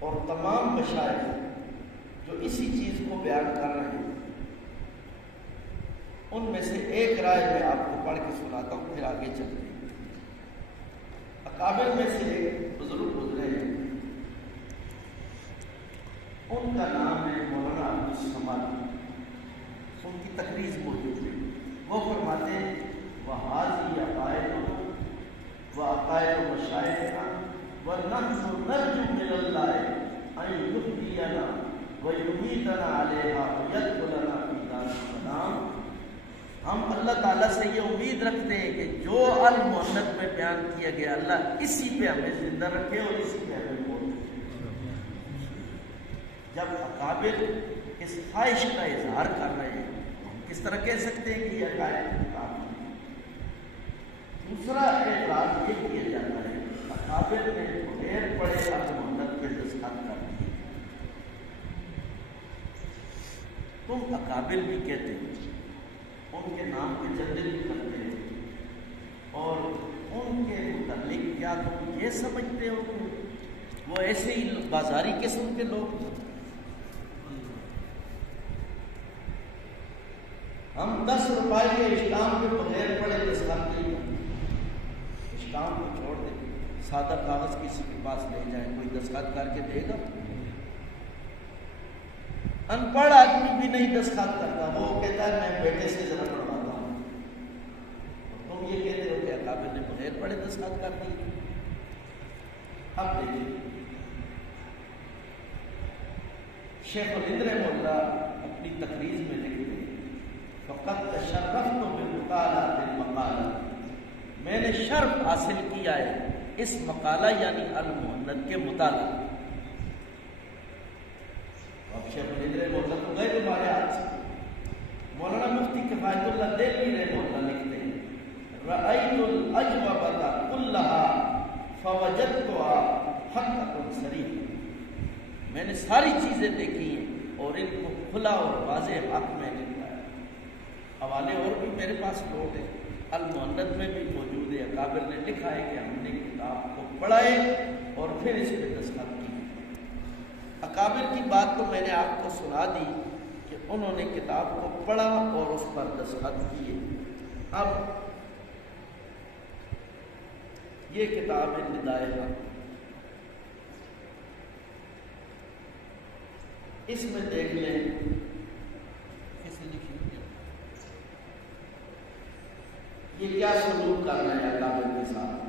اور تمام مشائخ جو اسی چیز کو بیان کر رہے ہیں، ان میں سے ایک رائے میں آپ کو پڑھ کے سناتا ہوں، پھر آگے چلتے ہیں۔ اکابر میں سے ایک بزرگ گزرے ہیں، ان کا نام ہے مولانا عبدالصمد، ان کی تقریر موجود ہے۔ وہ فرماتے ہیں وَهَذِهِ عَقَائِدُنَا وَعَقَائِدُ مَشَائِخِنَا وَنَحْنُ نَرْجُو مِنَ اللَّهِ أَن يُهْدِيَنَا وَيُمِيتَنَا عَلَيْهَا وَيَدْخُلَنَا فِي دَارِ السَّلَامِ۔ ہم اللہ تعالیٰ سے یہ امید رکھتے ہیں کہ جو المؤنث میں بیان کیا گیا اللہ اسی پہ ہمیں زندہ رکھے اور اسی پہ ہمیں موت دے۔ جب اکابر اس خواہش کا اظہار کر رہے ہیں، کس طرح کہہ سکتے ہیں کہ یہ عقائد کی کتاب ہے؟ دوسرا اعتراض یہ کیا جاتا ہے اکابر نے بغیر پڑھے المؤنث پہ دستخط کر دیے۔ تم اکابر بھی کہتے ہو، ان کے نام پہ جدل بھی کرتے ہو، اور ان کے متعلق کیا تم یہ سمجھتے ہو کہ وہ ایسے ہی بازاری قسم کے لوگ ہیں؟ ہم 10 روپئے کے اشکام کے بغیر پڑے دستخط نہیں کرتے۔ اشکام کو چھوڑ دیں، سادہ کاغذ کسی کے پاس لے جائیں، کوئی دستخط کر کے دے گا؟ ان پڑھ آدمی بھی نہیں دستخط کرتا، وہ کہتا ہے میں بیٹے سے ذرا پڑھواتا ہوں۔ تم یہ کہتے ہو کہ اکابر نے بغیر پڑھے دستخط کر دی۔ اب دیکھیں شیخ الہند رحمہ اللہ اپنی تقریر میں لکھتے ہیں فقط تشرفت بمطالعۃ المقالہ، میں نے شرف حاصل کیا ہے اس مقالہ یعنی المؤنث کے مطالعہ۔ اب شیخ الہند رحمہ اللہ تو گئے تمہارے ہاتھ سے۔ مولانا مفتی کفایت اللہ دہلوی رحمہ اللہ لکھتے ہیں رأیت الاجوبۃ کلها فوجدتها حقۃ صریحۃ، میں نے ساری چیزیں دیکھی ہیں اور ان کو کھلا اور واضح حق میں لکھا ہے۔ حوالے اور بھی میرے پاس لوگ ہیں، المؤنث میں بھی موجود ہے۔ اکابر نے لکھا ہے کہ ہم نے کتاب کو پڑھا ہے اور پھر اس پہ دستخط کی۔ اکابر کی بات تو میں نے آپ کو سنا دی کہ انہوں نے کتاب کو پڑھا اور اس پر دستخط کیے۔ اب یہ کتاب ہے ندائے حق، اس میں دیکھ لیں یہ کیا سلوک کر رہے ہیں اکابر کے ساتھ۔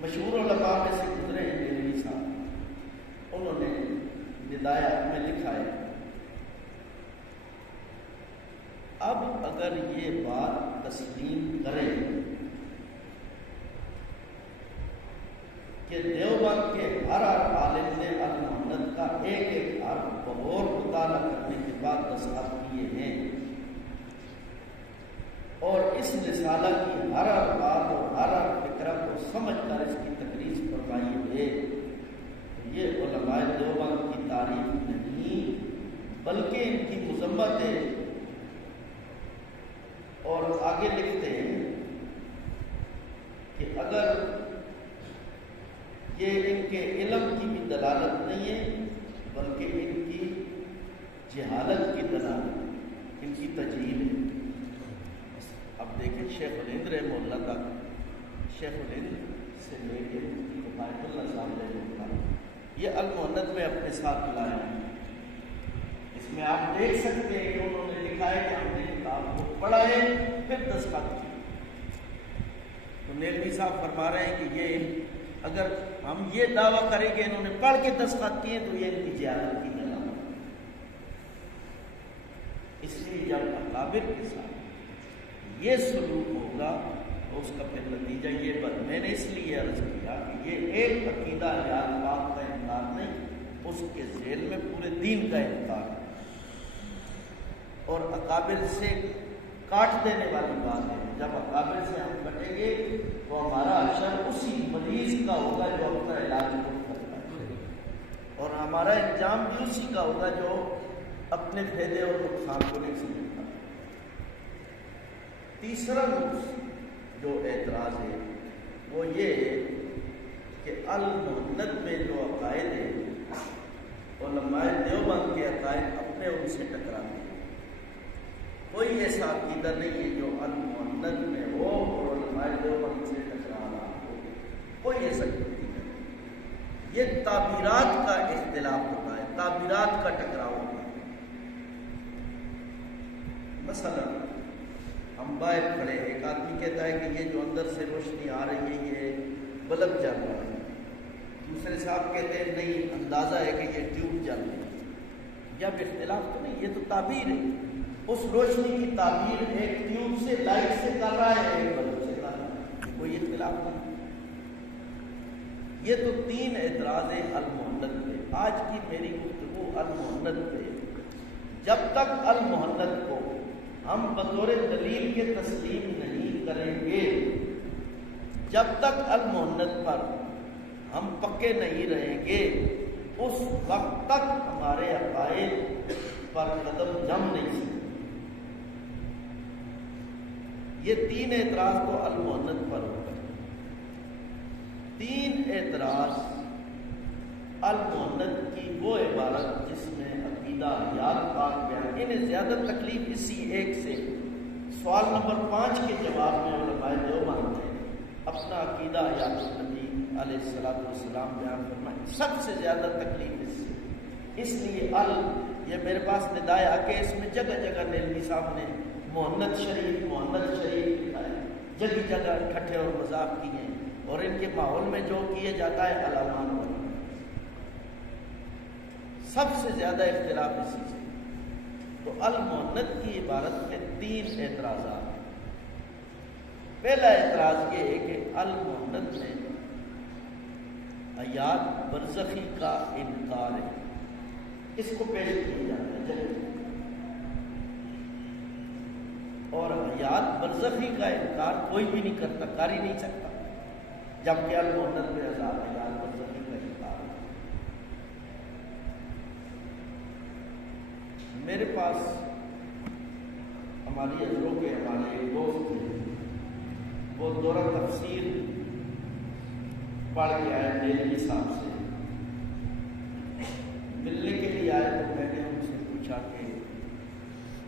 مشہور علماء میں سے گزرے ہیں دہلوی صاحب، انہوں نے ندائے حق میں لکھا ہے اب اگر یہ بات تسلیم کریں کہ دیوبند کے ہر عالم نے المؤنث کا ایک ایک حرف بغور مطالعہ کرنے کے بعد دستخط کیے ہیں اور اس رسالہ کی ہر بات اور ہر فکرہ کو سمجھ کر اس کی تقریر فرمائی ہے، یہ علماء دیوبند کی تعریف نہیں بلکہ ان کی مذمت ہے۔ اور آگے لکھتے ہیں کہ اگر یہ ان کے علم کی بھی دلالت نہیں ہے بلکہ ان کی جہالت کی دلالت، ان کی تجہیل ہے۔ اب دیکھیں شیخ الہند رحمہ اللہ تک، شیخ الہند سے لے کے کفایت اللہ صاحب رحمہ اللہ، یہ المؤنث میں اپنے ساتھ لائے ہیں۔ اس میں آپ دیکھ سکتے ہیں کہ انہوں نے لکھا ہے کہ ہم نے کتاب کو پڑھا ہے پھر دستخط کی۔ تو نیلوی صاحب فرما رہے ہیں کہ یہ اگر ہم یہ دعویٰ کریں کہ انہوں نے پڑھ کے دستخط کیے تو یہ ان کی جہالت کی دلالت۔ اس لیے جب اکابر کے ساتھ یہ سلوک ہوگا تو اس کا پھر نتیجہ یہ میں نے اس لیے عرض کیا کہ یہ ایک عقیدہ پاک کا اس کے ذیل میں پورے دین کا انکار ہے، اور اکابر سے کاٹ دینے والی بات ہے۔ جب اکابر سے ہم کٹیں گے تو ہمارا اشر اسی مریض کا ہوگا جو اپنا علاج خود کرتا ہے، اور ہمارا انجام بھی اسی کا ہوگا جو اپنے فائدے اور نقصان کو نہیں سمجھتا۔ تیسرا جو اعتراض ہے وہ یہ ہے کہ المحنت میں جو عقائد ہیں، علماء دیوبند کے عقائد اپنے ان سے ٹکراتے ہیں۔ کوئی ایسا عقیدہ نہیں ہے جو المحنت میں ہو اور علماء دیوبند سے ٹکرا رہا ہو، کوئی ایسا عقیدہ نہیں۔ یہ تعبیرات کا اختلاف ہوتا ہے، تعبیرات کا ٹکراؤ ہوتا ہے۔ مثلا ہم باہر کھڑے، ایک آدمی کہتا ہے کہ یہ جو اندر سے روشنی آ رہی ہے یہ بلب جل رہا ہے، دوسرے صاحب کہتے ہیں نہیں اندازہ ہے کہ یہ ٹیوب جل رہی ہے۔ جب اختلاف تو نہیں، یہ تو تعبیر ہے۔ اس روشنی کی تعبیر ایک ٹیوب سے، لائٹ سے کر رہا ہے، ایک بلب سے کر رہا ہے، کوئی اختلاف نہیں۔ یہ تو تین اعتراض ہیں المحنت پہ۔ آج کی میری گفتگو المحنت پہ۔ جب تک المحنت کو ہم بطور دلیل کے تسلیم نہیں کریں گے، جب تک المحنت پر ہم پکے نہیں رہیں گے، اس وقت تک ہمارے عقائد پر قدم جم نہیں سکتے۔ یہ تین اعتراض تو المحنت پر ہوتا ہے۔ تین اعتراض المحنت کی وہ عبارت جس میں عقیدہ حیات پاک بیان، انہیں زیادہ تکلیف اسی ایک سے۔ سوال نمبر 5 کے جواب میں علماء دیوبند نے اپنا عقیدہ حیات النبی علیہ السلام بیان فرمائی، سب سے زیادہ تکلیف اس سے۔ اس لیے یہ میرے پاس ندائے آ کے اس میں جگہ جگہ نیلوی صاحب نے محنت شریف لکھا ہے، جگہ جگہ اکٹھے اور مذاق کیے ہیں، اور ان کے ماحول میں جو کیا جاتا ہے علامات پر۔ سب سے زیادہ اختلاف اسی سے۔ تو المحنت کی عبارت میں تین اعتراضات ہیں۔ پہلا اعتراض یہ ہے کہ المحنت میں حیات برزخی کا انکار ہے، اس کو پیش کیا جاتا ہے، اور حیات برزخی کا انکار کوئی بھی نہیں کرتا، کر ہی نہیں سکتا، جبکہ المحنت میں حیات برزخی کا انکار ہے۔ میرے پاس ہماری حضروں کے ہمارے ایک دوست تھے، وہ دورہ تفسیر پڑھ کے آئے نیلوی صاحب سے، ملنے کے لیے آئے تو میں نے ان سے پوچھا کہ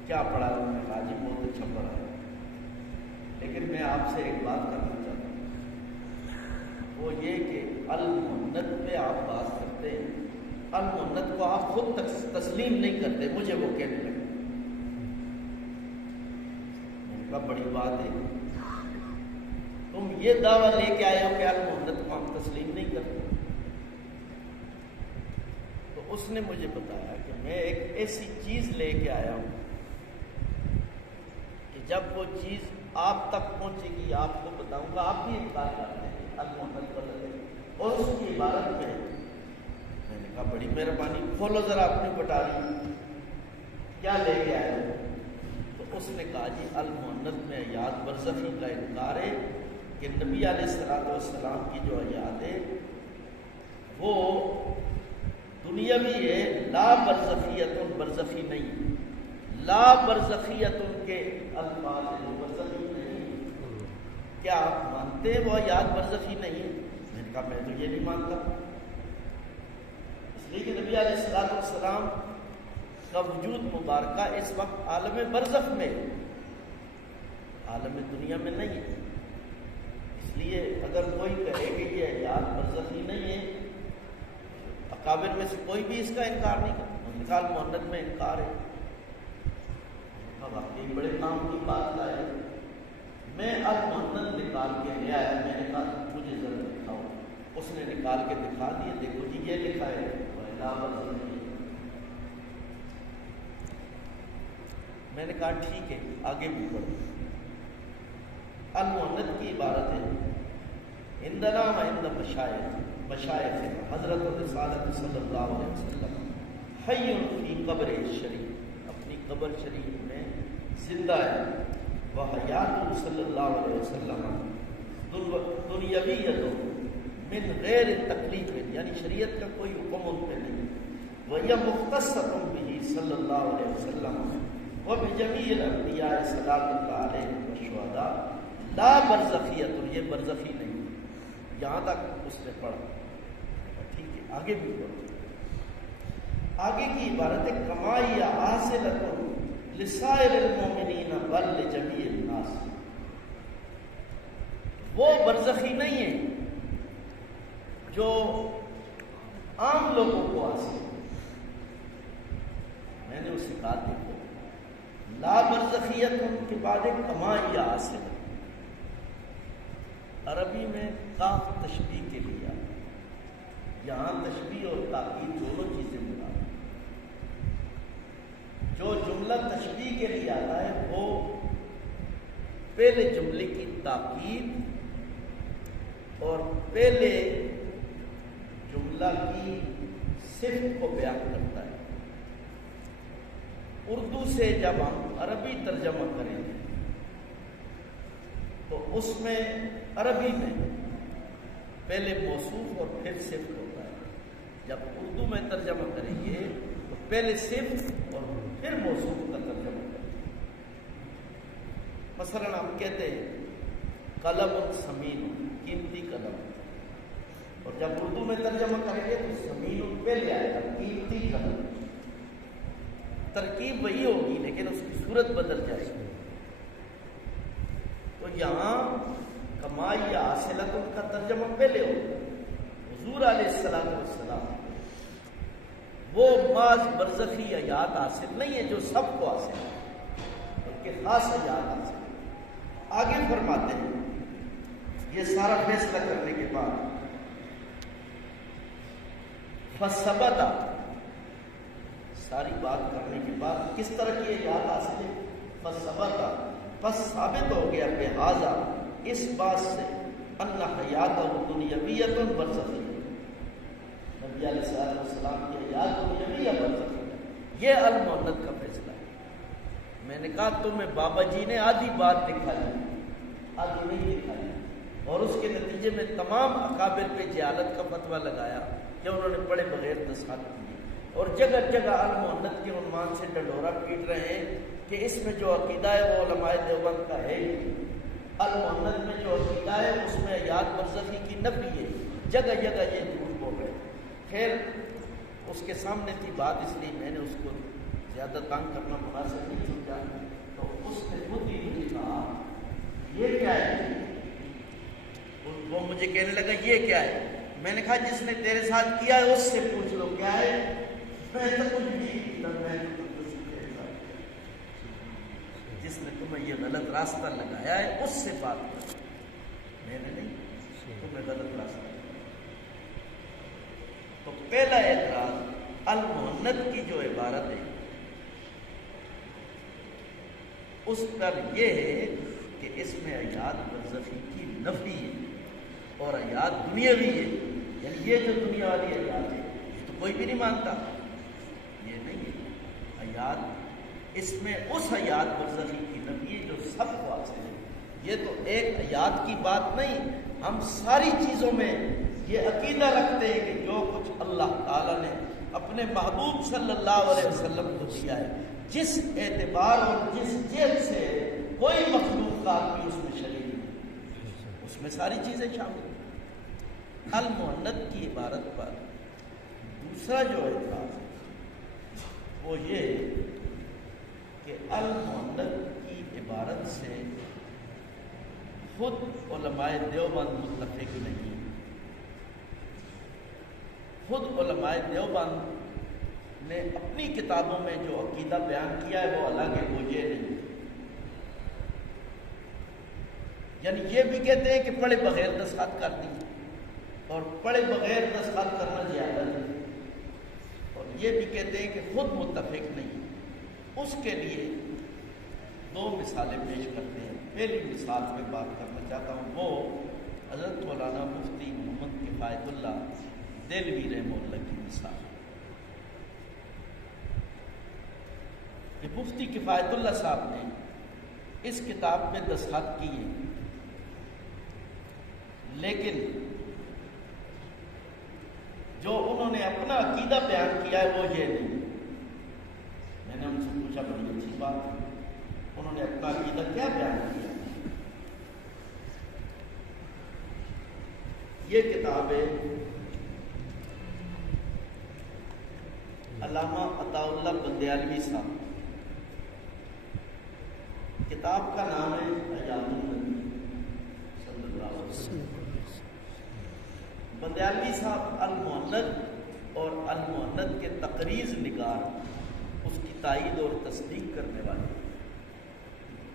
کیا پڑھا؟ انہوں نے کہا جی بہت اچھا پڑھا ہے، لیکن میں آپ سے ایک بات کرنا چاہتا ہوں، وہ یہ کہ المحنت پہ آپ بات کرتے ہیں، المحنت کو آپ خود تسلیم نہیں کرتے، مجھے وہ کہنے لگے۔ میں نے کہا بڑی بات ہے، تم یہ دعویٰ لے کے آئے ہو کہ المحنت کو ہم تسلیم نہیں کرتے۔ تو اس نے مجھے بتایا کہ میں ایک ایسی چیز لے کے آیا ہوں کہ جب وہ چیز آپ تک پہنچے گی آپ کو بتاؤں گا، آپ بھی انکار کرتے ہیں المحنت غلط ہے، اور اس کی عبارت میں نے کہا بڑی مہربانی، کھولو ذرا اپنی پٹاری، کیا لے کے آئے ہو؟ تو اس نے کہا جی المحنت میں حیات برزخی کا انکار ہے کہ نبی علیہ السلام کی جو حیات ہے وہ دنیاوی ہے، لا برزخیت برزخی نہیں، لا برزخیت کے الفاظ ہے، برزخی نہیں۔ کیا آپ مانتے ہیں وہ حیات برزخی نہیں ہے؟ میں نے کہا میں تو یہ نہیں مانتا، لیکن نبی علیہ السلام کا وجود مبارکہ اس وقت عالم برزخ میں، عالم دنیا میں نہیں ہے۔ اس لیے اگر کوئی کہے کہ یہ حیات برزخی نہیں ہے، اکابر میں سے کوئی بھی اس کا انکار نہیں کرتا، نکال محنت میں انکار ہے، واقعی بڑے کام کی بات لائے۔ میں المحنت نکال کے لے آیا، میں نے کہا مجھے ضرور دکھاؤ، اس نے نکال کے دکھا دیے، دیکھو جی یہ لکھا ہے میں نے کہا ٹھیک ہے آگے بھی پڑھو۔ المحنت کی عبارت ہے عندنا و عند مشائخ حضرت الرسالت صلی اللہ علیہ وسلم حی فی قبر شریف، اپنی قبر شریف میں زندہ ہے، وہ حیات صلی اللہ علیہ وسلم دنیاویت من غیر تکلیف، یعنی شریعت کا کوئی حکم ان پہ نہیں، وَهِيَ مُخْتَصَّةٌ بِهِ صلی اللہ علیہ وسلم وَبِجَمِيعِ الْأَنْبِيَاءِ صَلَّى اللَّهُ عَلَيْهِ وَالشُّهَدَاءِ لا برزخیت، یہ برزخی نہیں، یہاں تک اس نے پڑھا، ٹھیک ہے، آگے بھی پڑھا، آگے کی عبارت ہے کمائی حاصلۃ لسائر المومنین بل لجمیع الناس، وہ برزخی نہیں ہے جو عام لوگوں کو حاصل، میں نے اسے کہا دیکھو لا برزخیت ان کے بعد ایک کمائی حاصل، عربی میں کاف تشبیہ کے لیے آتا ہے، یہاں تشبیہ اور تاکید دونوں چیزیں مراد، جو جملہ تشبیہ کے لیے آتا ہے وہ پہلے جملے کی تاکید اور پہلے جملہ کی صفت کو بیان کرتا ہے۔ اردو سے جب ہم عربی ترجمہ کریں گے تو اس میں عربی میں پہلے موصوف اور پھر صفت ہوتا ہے، جب اردو میں ترجمہ کریں گے تو پہلے صفت اور پھر موصوف کا ترجمہ کریں گے۔ مثلا ہم کہتے ہیں قلم سمین، قیمتی قلم، اور جب اردو میں ترجمہ کریں گے تو سمین پہلے آئے گا، قیمتی قلم، ترکیب وہی ہوگی لیکن اس کی صورت بدل جائے گی۔ تو یہاں کمائی یا حاصلت ان کا ترجمہ پہلے ہوگا۔ حضور علیہ السلام وہ بعض برزخی حیات حاصل نہیں ہے جو سب کو حاصل ہے، بلکہ خاص حیات حاصل ہے۔ آگے فرماتے ہیں یہ سارا فیصلہ کرنے کے بعد فثبت، ساری بات کرنے کے بعد کس طرح کی حیات حاصل ہے، فثبت، پس ثابت ہو گیا بہذا، اس بات سے ان حیات دنیاویت برزخی، نبی علیہ السلام کی حیات دنیاوی برزخی، یہ المؤنت کا فیصلہ ہے۔ میں نے کہا تمہیں بابا جی نے آدھی بات دکھائی، آدھی نہیں دکھائی، اور اس کے نتیجے میں تمام اکابر پہ جہالت کا فتویٰ لگایا کہ انہوں نے پڑھے بغیر دستخط کیے، اور جگہ جگہ المؤنت کے عنوان سے ڈنڈورا پیٹ رہے ہیں کہ اس میں جو عقیدہ ہے وہ علماء دیوبند کا ہے ہی، المؤنت میں جو عقیدہ ہے اس میں حیات برزخی کی نفی ہے، جگہ جگہ یہ جھوٹ بول رہے ہیں۔ خیر اس کے سامنے تھی بات، اس لیے میں نے اس کو زیادہ تنگ کرنا مناسب نہیں سمجھا، تو اس نے خود ہی مجھے کہا یہ کیا ہے، وہ مجھے کہنے لگا یہ کیا ہے، میں نے کہا جس نے تیرے ساتھ کیا ہے اس سے پوچھ لو کیا ہے، میں تو کچھ نہیں کیا، جس نے تمہیں یہ غلط راستہ لگایا ہے اس سے بات کرو، میں نے نہیں تمہیں غلط راستہ لگایا۔ تو پہلا اعتراض المؤنت کی جو عبارت ہے اس پر یہ ہے کہ اس میں حیات برزخی کی نفی ہے اور حیات دنیاوی ہے، یعنی یہ جو دنیا والی حیات ہے یہ تو کوئی بھی نہیں مانتا، یہ نہیں ہے حیات، اس میں اس حیات برزخی کی نفی ہے جو سب کو حاصل ہے۔ یہ تو ایک حیات کی بات نہیں، ہم ساری چیزوں میں یہ عقیدہ رکھتے ہیں کہ جو کچھ اللہ تعالیٰ نے اپنے محبوب صلی اللہ علیہ وسلم کو دیا ہے، جس اعتبار اور جس جہت سے کوئی مخلوقات بھی اس میں شریک نہیں، اس میں ساری چیزیں شامل ہیں۔ المؤنت کی عبارت پر دوسرا جو اعتراض ہے وہ یہ ہے کہ المؤنت کی عبارت سے خود علماء دیوبند متفق نہیں، خود علماء دیوبند نے اپنی کتابوں میں جو عقیدہ بیان کیا ہے وہ الگ ہے، وہ یہ نہیں، یعنی یہ بھی کہتے ہیں کہ پڑھے بغیر دستخط کر دی، اور پڑھے بغیر دستخط کرنا زیادہ نہیں، اور یہ بھی کہتے ہیں کہ خود متفق نہیں۔ اس کے لیے دو مثالیں پیش کرتے ہیں۔ پہلی مثال پہ بات کرنا چاہتا ہوں، وہ حضرت مولانا مفتی محمد کفایت اللہ دہلوی رحمہ اللہ کی مثال. کہ مفتی کفایت اللہ صاحب نے اس کتاب میں دستخط کیے، لیکن جو انہوں نے اپنا عقیدہ بیان کیا ہے وہ یہ نہیں. میں نے ان سے پوچھا بڑی اچھی بات ہے، انہوں نے اپنا عقیدہ کیا بیان کیا؟ یہ کتاب ہے علامہ عطا اللہ بندیالوی صاحب، کتاب کا نام ہے حیات النبی صلی اللہ علیہ وسلم. بندیالوی صاحب المؤند اور المؤند کے تقریز نگار، اس کی تائید اور تصدیق کرنے والے.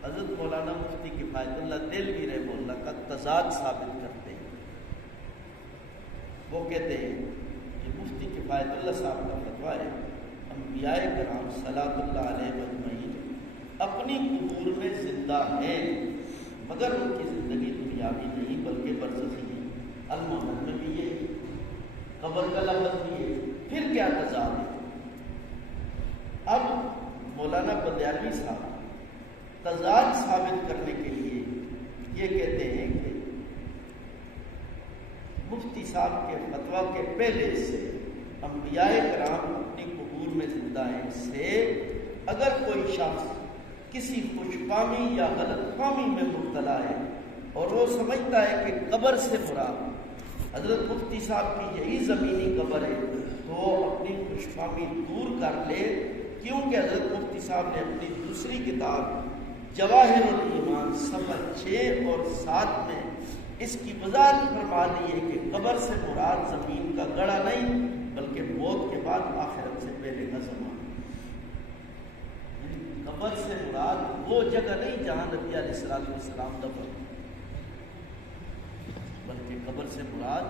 حضرت مولانا مفتی کفایت اللہ دہلوی رحمہ اللہ کا تضاد ثابت کرتے ہیں. وہ کہتے ہیں کہ مفتی کفایت اللہ صاحب کا فتویٰ ہے انبیاء کرام صلوات اللہ علیہ اجمعین اپنی قبور میں زندہ ہیں، مگر ان کی زندگی دنیاوی نہیں بلکہ برزخی ہے. المؤمن میں بھی یہ، قبر کا لفظ بھی ہے، پھر کیا تضاد ہے؟ اب مولانا بندیالوی صاحب تضاد ثابت کرنے کے لیے یہ کہتے ہیں کہ مفتی صاحب کے فتویٰ کے پہلے سے انبیاء کرام اپنی قبور میں زندہ ہیں سے اگر کوئی شخص کسی خوش فہمی یا غلط فہمی میں مبتلا ہے اور وہ سمجھتا ہے کہ قبر سے مراد حضرت مفتی صاحب کی یہی زمینی قبر ہے تو وہ اپنی خوش فہمی دور کر لے، کیونکہ حضرت مفتی صاحب نے اپنی دوسری کتاب جواہر الایمان صفحہ 6 اور 7 میں اس کی وضاحت فرما دی ہے کہ قبر سے مراد زمین کا گڑھا نہیں بلکہ موت کے بعد آخرت سے پہلے کا زمانہ. قبر سے مراد وہ جگہ نہیں جہاں نبی علیہ الصلوۃ والسلام دفن، بلکہ قبر سے مراد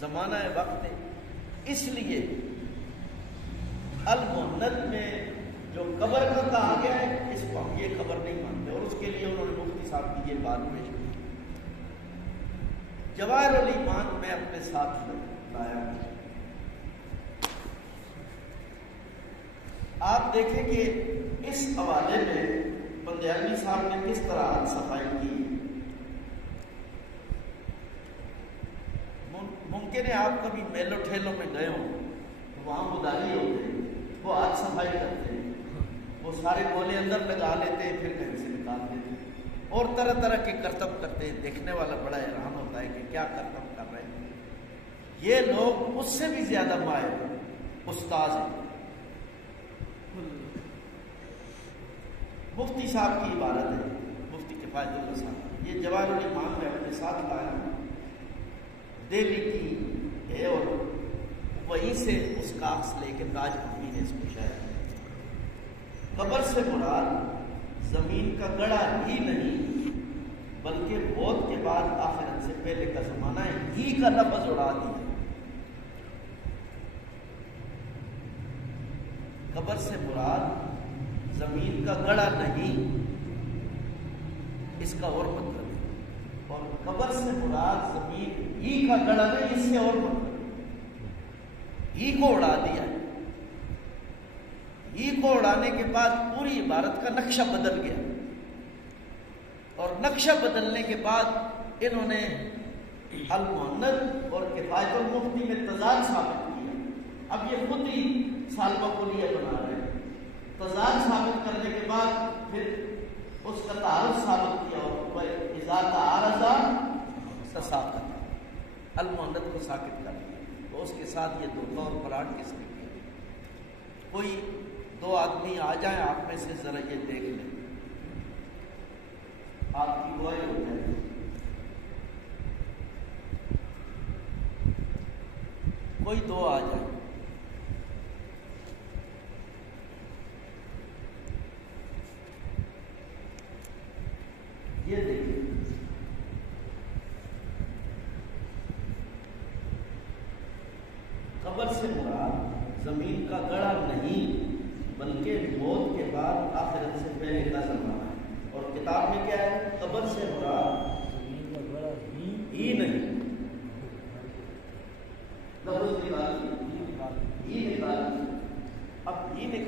زمانہ وقت ہے. اس لیے المؤند میں جو قبر کا کہا گیا ہے اس کو ہم یہ قبر نہیں مانتے، اور اس کے لیے انہوں نے مفتی صاحب کی یہ بات پیش کی. جواہر الایمان میں اپنے ساتھ لایا ہوں. آپ دیکھیں کہ اس حوالے میں بندیالوی صاحب نے کس طرح صفائی کی. ممکن ہے آپ کبھی میلوں ٹھیلوں میں گئے ہوں تو وہاں مداری ہوتے ہیں، وہ ہاتھ صفائی کرتے ہیں، وہ سارے گولے اندر لگا لیتے ہیں پھر کہیں سے نکال دیتے ہیں اور طرح طرح کے کرتب کرتے ہیں. دیکھنے والا بڑا حیران ہوتا ہے کہ کیا کرتب کر رہے ہیں. یہ لوگ اس سے بھی زیادہ ماہر استاذ ہیں. مفتی صاحب کی عبارت ہے، مفتی کفایت اللہ صاحب، یہ جواہر الایمان میں اپنے ساتھ لایا ہوں، دہلی کی ہے اور وہیں سے اس کا عکس لے کے تاج امی نے اس کو شائع کیا. قبر سے مراد زمین کا گڑھا ہی نہیں بلکہ موت کے بعد آخرت سے پہلے کا زمانہ ہے. ہی کا لفظ اڑا دیا. قبر سے مراد زمین کا گڑھا نہیں، اس کا اور مطلب ہے. اور قبر سے مراد زمین ہی کا گڑھا نہیں، اس سے اور مطلب ہی کو اڑا دیا ہے. ہی کو اڑانے کے بعد پوری عبارت کا نقشہ بدل گیا، اور نقشہ بدلنے کے بعد انہوں نے المؤند اور کفایت المفتی میں تضاد ثابت کیا. اب یہ خود ہی سالبہ کلیہ بنا رہے ہیں. تضاد ثابت کرنے کے بعد پھر اس کا تعارض ثابت کیا اور اذا تعارض تساقط، المؤند کو ساکت کر دیا. تو اس کے ساتھ یہ دھوکہ اور فراڈ کس نے کیا؟ کوئی دو آدمی آ جائیں آپ میں سے ذرا یہ دیکھ لیں، آپ کی گواہی ہو جائے. کوئی دو آ جائیں. یہ دیکھیں، قبر سے مراد زمین کا گڑھا نہیں بلکہ موت کے بعد آخرت سے پہلے کا زمانہ ہے. اور کتاب میں کیا ہے؟ قبر سے مراد زمین کا گڑھا ہی نہیں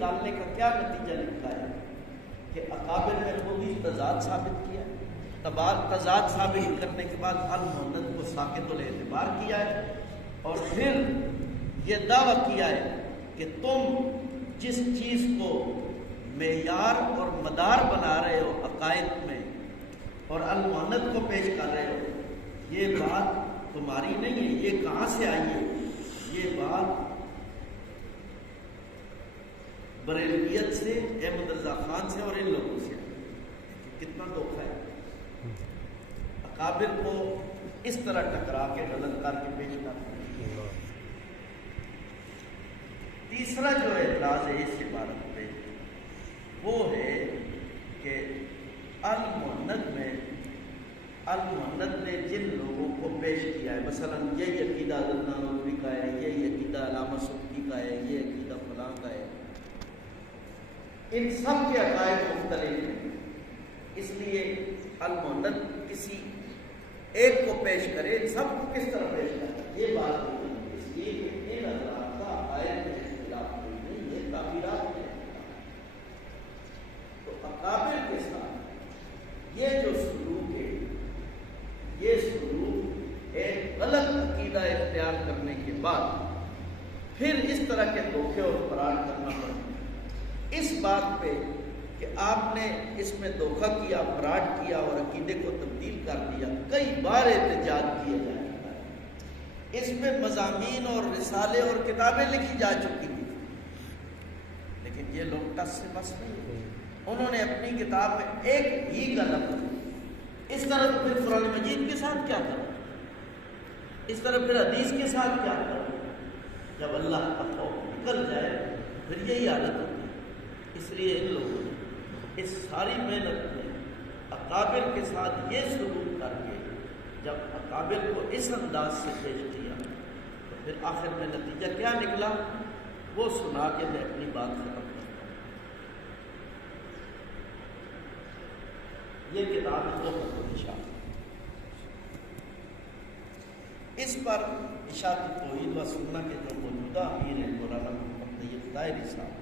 نکالنے کا کیا نتیجہ نکلا ہے کہ اکابر نے خود ہی تضاد ثابت کیا ہے، تضاد ثابت کرنے کے بعد المعند کو ساقط الاعتبار کیا ہے، اور پھر یہ دعویٰ کیا ہے کہ تم جس چیز کو معیار اور مدار بنا رہے ہو عقائد میں اور المعند کو پیش کر رہے ہو، یہ بات تمہاری نہیں ہے، یہ کہاں سے آئی ہے؟ یہ بات بریلویت سے، احمد رضا خان سے اور ان لوگوں سے آئی۔ کتنا دھوکہ ہے، اکابر کو اس طرح ٹکرا کے غلط کر کے پیش کرتے ہیں۔ تیسرا جو اعتراض ہے اس عبارت پہ وہ ہے کہ المعند نے جن لوگوں کو پیش کیا ہے، مثلا یہی عقیدہ حضرت نانوتوی کا ہے، یہی عقیدہ علامہ سبکی کا ہے، یہ عقیدہ فلاں کا ہے، ان سب کے عقائد مختلف ہیں، اس لیے المعند کسی ایک کو پیش کرے، ان سب کو کس طرح پیش کرے؟ یہ بات نہیں ہے، اس لیے کہ ان حضرات کا عقائد میں اختلاف نہیں، یہ تعبیرات میں اختلاف۔ تو اکابر کے ساتھ یہ جو سلوک ہے، یہ سلوک ایک غلط عقیدہ اختیار کرنے کے بعد پھر اس طرح کے دھوکے اور فراڈ کرنا پڑتا، اس بات پہ کہ آپ نے اس میں دھوکہ کیا، فراڈ کیا اور عقیدے کو تبدیل کر دیا، کئی بار احتجاج کیا جا چکا ہے، اس میں مضامین اور رسالے اور کتابیں لکھی جا چکی تھی، لیکن یہ لوگ ٹس سے بس نہیں ہوئے۔ انہوں نے اپنی کتاب میں ایک ہی کا لفظ، اس طرح پھر قرآن مجید کے ساتھ کیا کرو، اس طرح پھر حدیث کے ساتھ کیا کرو؟ جب اللہ کا خوف نکل جائے پھر یہی حالت ہوتی ہے۔ اس لیے ان لوگوں نے اس ساری محنت میں اکابر کے ساتھ یہ سلوک کر کے جب اکابر کو اس انداز سے پیش کیا تو پھر آخر میں نتیجہ کیا نکلا وہ سنا کے میں اپنی بات ختم کرتا ہوں۔ یہ کتاب ہے اشاعت، اس پر اشاعت توحید و سنہ کے جو موجودہ امیر ہیں مولانا محمد طیب طاہری صاحب،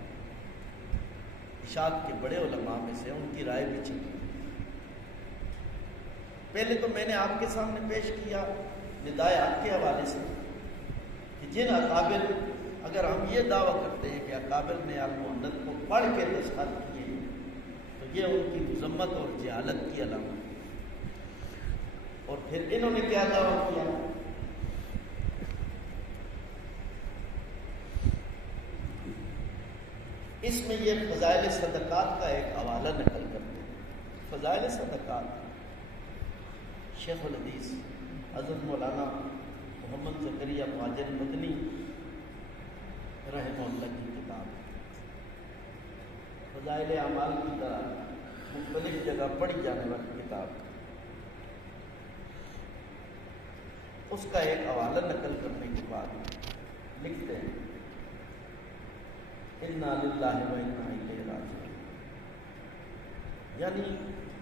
اشاعت کے بڑے علماء میں سے، ان کی رائے بھی چکی۔ پہلے تو میں نے آپ کے سامنے پیش کیا ندائے حق کے حوالے سے کہ جن اکابر، اگر ہم یہ دعویٰ کرتے ہیں کہ اکابر نے المعند کو پڑھ کے دستخط کیے تو یہ ان کی مذمت اور جہالت کی علامت ہے۔ اور پھر انہوں نے کیا دعویٰ کیا؟ اس میں یہ فضائل صدقات کا ایک حوالہ نقل کرتے ہیں۔ فضائل صدقات شیخ الحدیث حضرت مولانا محمد زکریا مہاجر مدنی رحمہ اللہ کی کتاب ہے۔ فضائل اعمال کی طرح مختلف جگہ پڑھی جانے والی کتاب، اس کا ایک حوالہ نقل کرنے کے بعد لکھتے ہیں انا للہ و انا الیہ راجعون، یعنی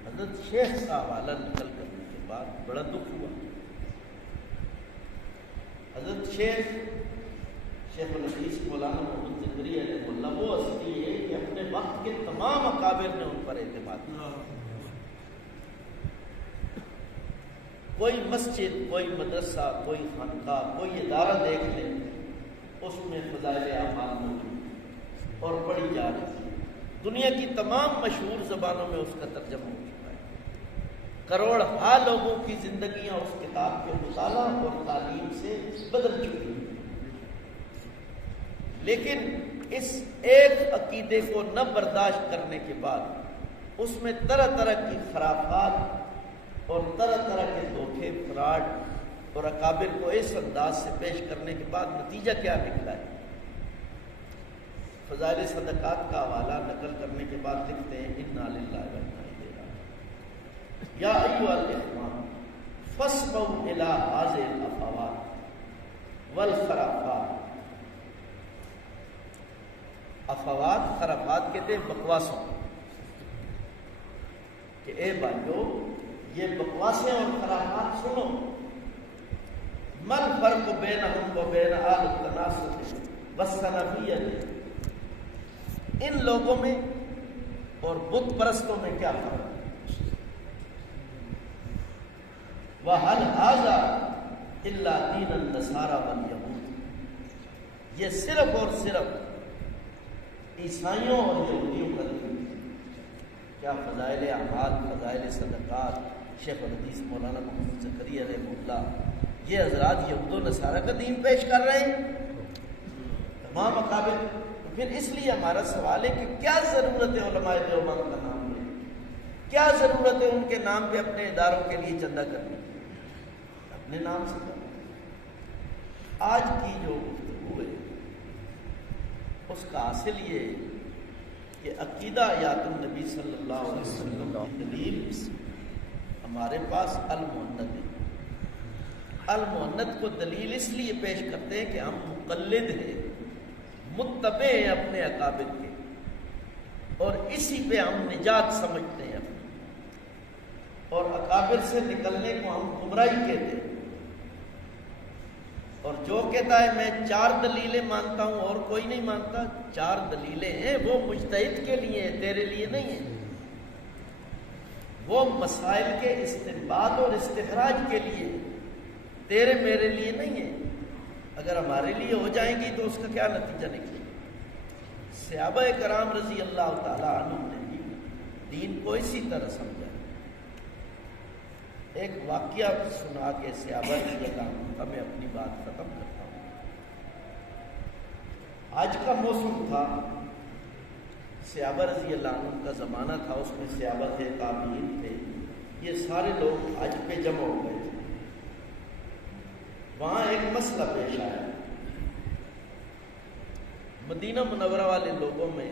حضرت شیخ کا حوالہ نقل کرنے کے بعد بڑا دکھ ہوا۔ حضرت شیخ الحدیث مولانا محمد زکریا رحمہ اللہ وہ ہستی ہے کہ اپنے وقت کے تمام اکابر نے ان پر اعتماد کیا۔ کوئی مسجد، کوئی مدرسہ، کوئی خانقاہ، کوئی ادارہ دیکھ لیں، اس میں فضائل اعمال موجود اور پڑھی جا رہی ہے۔ دنیا کی تمام مشہور زبانوں میں اس کا ترجمہ ہو چکا ہے۔ کروڑ ہا لوگوں کی زندگیاں اس کتاب کے مطالعہ اور تعلیم سے بدل چکی ہیں، لیکن اس ایک عقیدے کو نہ برداشت کرنے کے بعد اس میں طرح طرح کی خرافات اور طرح طرح کے دھوکے، فراڈ اور اکابر کو اس انداز سے پیش کرنے کے بعد نتیجہ کیا نکلا ہے؟ فضائل صدقات کا حوالہ نقل کرنے کے بعد لکھتے ہیں انا للہ و انا الیہ راجعون، یا ایھا الاخوان فاسمعوا الی هذه الافوات والخرافات۔ افوات، خرافات کہتے ہیں بکواسوں، کہ اے بھائیو یہ بکواسیں اور خرافات سنو۔ من فرق بینہم و بین اہل التناسخ والسلفیہ، ان لوگوں میں اور بت پرستوں میں کیا فرق ہے؟ وَهَلْ هَذَا إِلَّا دِينَ النَّصَارَىٰ وَالْيَهُودِ، یہ صرف اور صرف عیسائیوں اور یہودیوں کا دین ہے۔ کیا فضائل اعمال، فضائل صدقات، شیخ الحدیث مولانا محمد زکریا رحمہ اللہ یہ حضرات یہود و نصارہ کا دین پیش کر رہے ہیں تمام اکابر؟ پھر اس لیے ہمارا سوال ہے کہ کیا ضرورت ہے علماء دیوبند کا نام لے، کیا ضرورت ہے ان کے نام پہ اپنے اداروں کے لیے چندہ کرنے کی؟ اپنے نام سے کرنا۔ آج کی جو گفتگو ہے اس کا حاصل یہ ہے کہ عقیدہ حیات النبی صلی اللہ علیہ وسلم کی دلیل ہمارے پاس المؤند ہے۔ المؤند کو دلیل اس لیے پیش کرتے ہیں کہ ہم مقلد ہیں، متبع ہیں اپنے اکابر کے، اور اسی پہ ہم نجات سمجھتے ہیں اپنی، اور اکابر سے نکلنے کو ہم گمراہی کہتے ہیں۔ اور جو کہتا ہے میں 4 دلیلیں مانتا ہوں اور کوئی نہیں مانتا، 4 دلیلیں ہیں وہ مجتہد کے لیے ہیں، تیرے لیے نہیں ہیں۔ وہ مسائل کے استنباط اور استخراج کے لیے، تیرے میرے لیے نہیں ہیں۔ اگر ہمارے لیے ہو جائیں گی تو اس کا کیا نتیجہ نکلے گا؟ صحابہ کرام رضی اللہ تعالیٰ عنہ نے بھی دین کو اسی طرح سمجھا۔ ایک واقعہ سنا کے صحابہ رضی اللہ عنہ میں اپنی بات ختم کرتا ہوں۔ آج کا موسم تھا، صحابہ رضی اللہ عنہ کا زمانہ تھا، اس میں صحابہ تھے، تابعین تھے، یہ سارے لوگ حج پہ جمع ہو گئے تھے۔ وہاں ایک مسئلہ پیش آیا، مدینہ منورہ والے لوگوں میں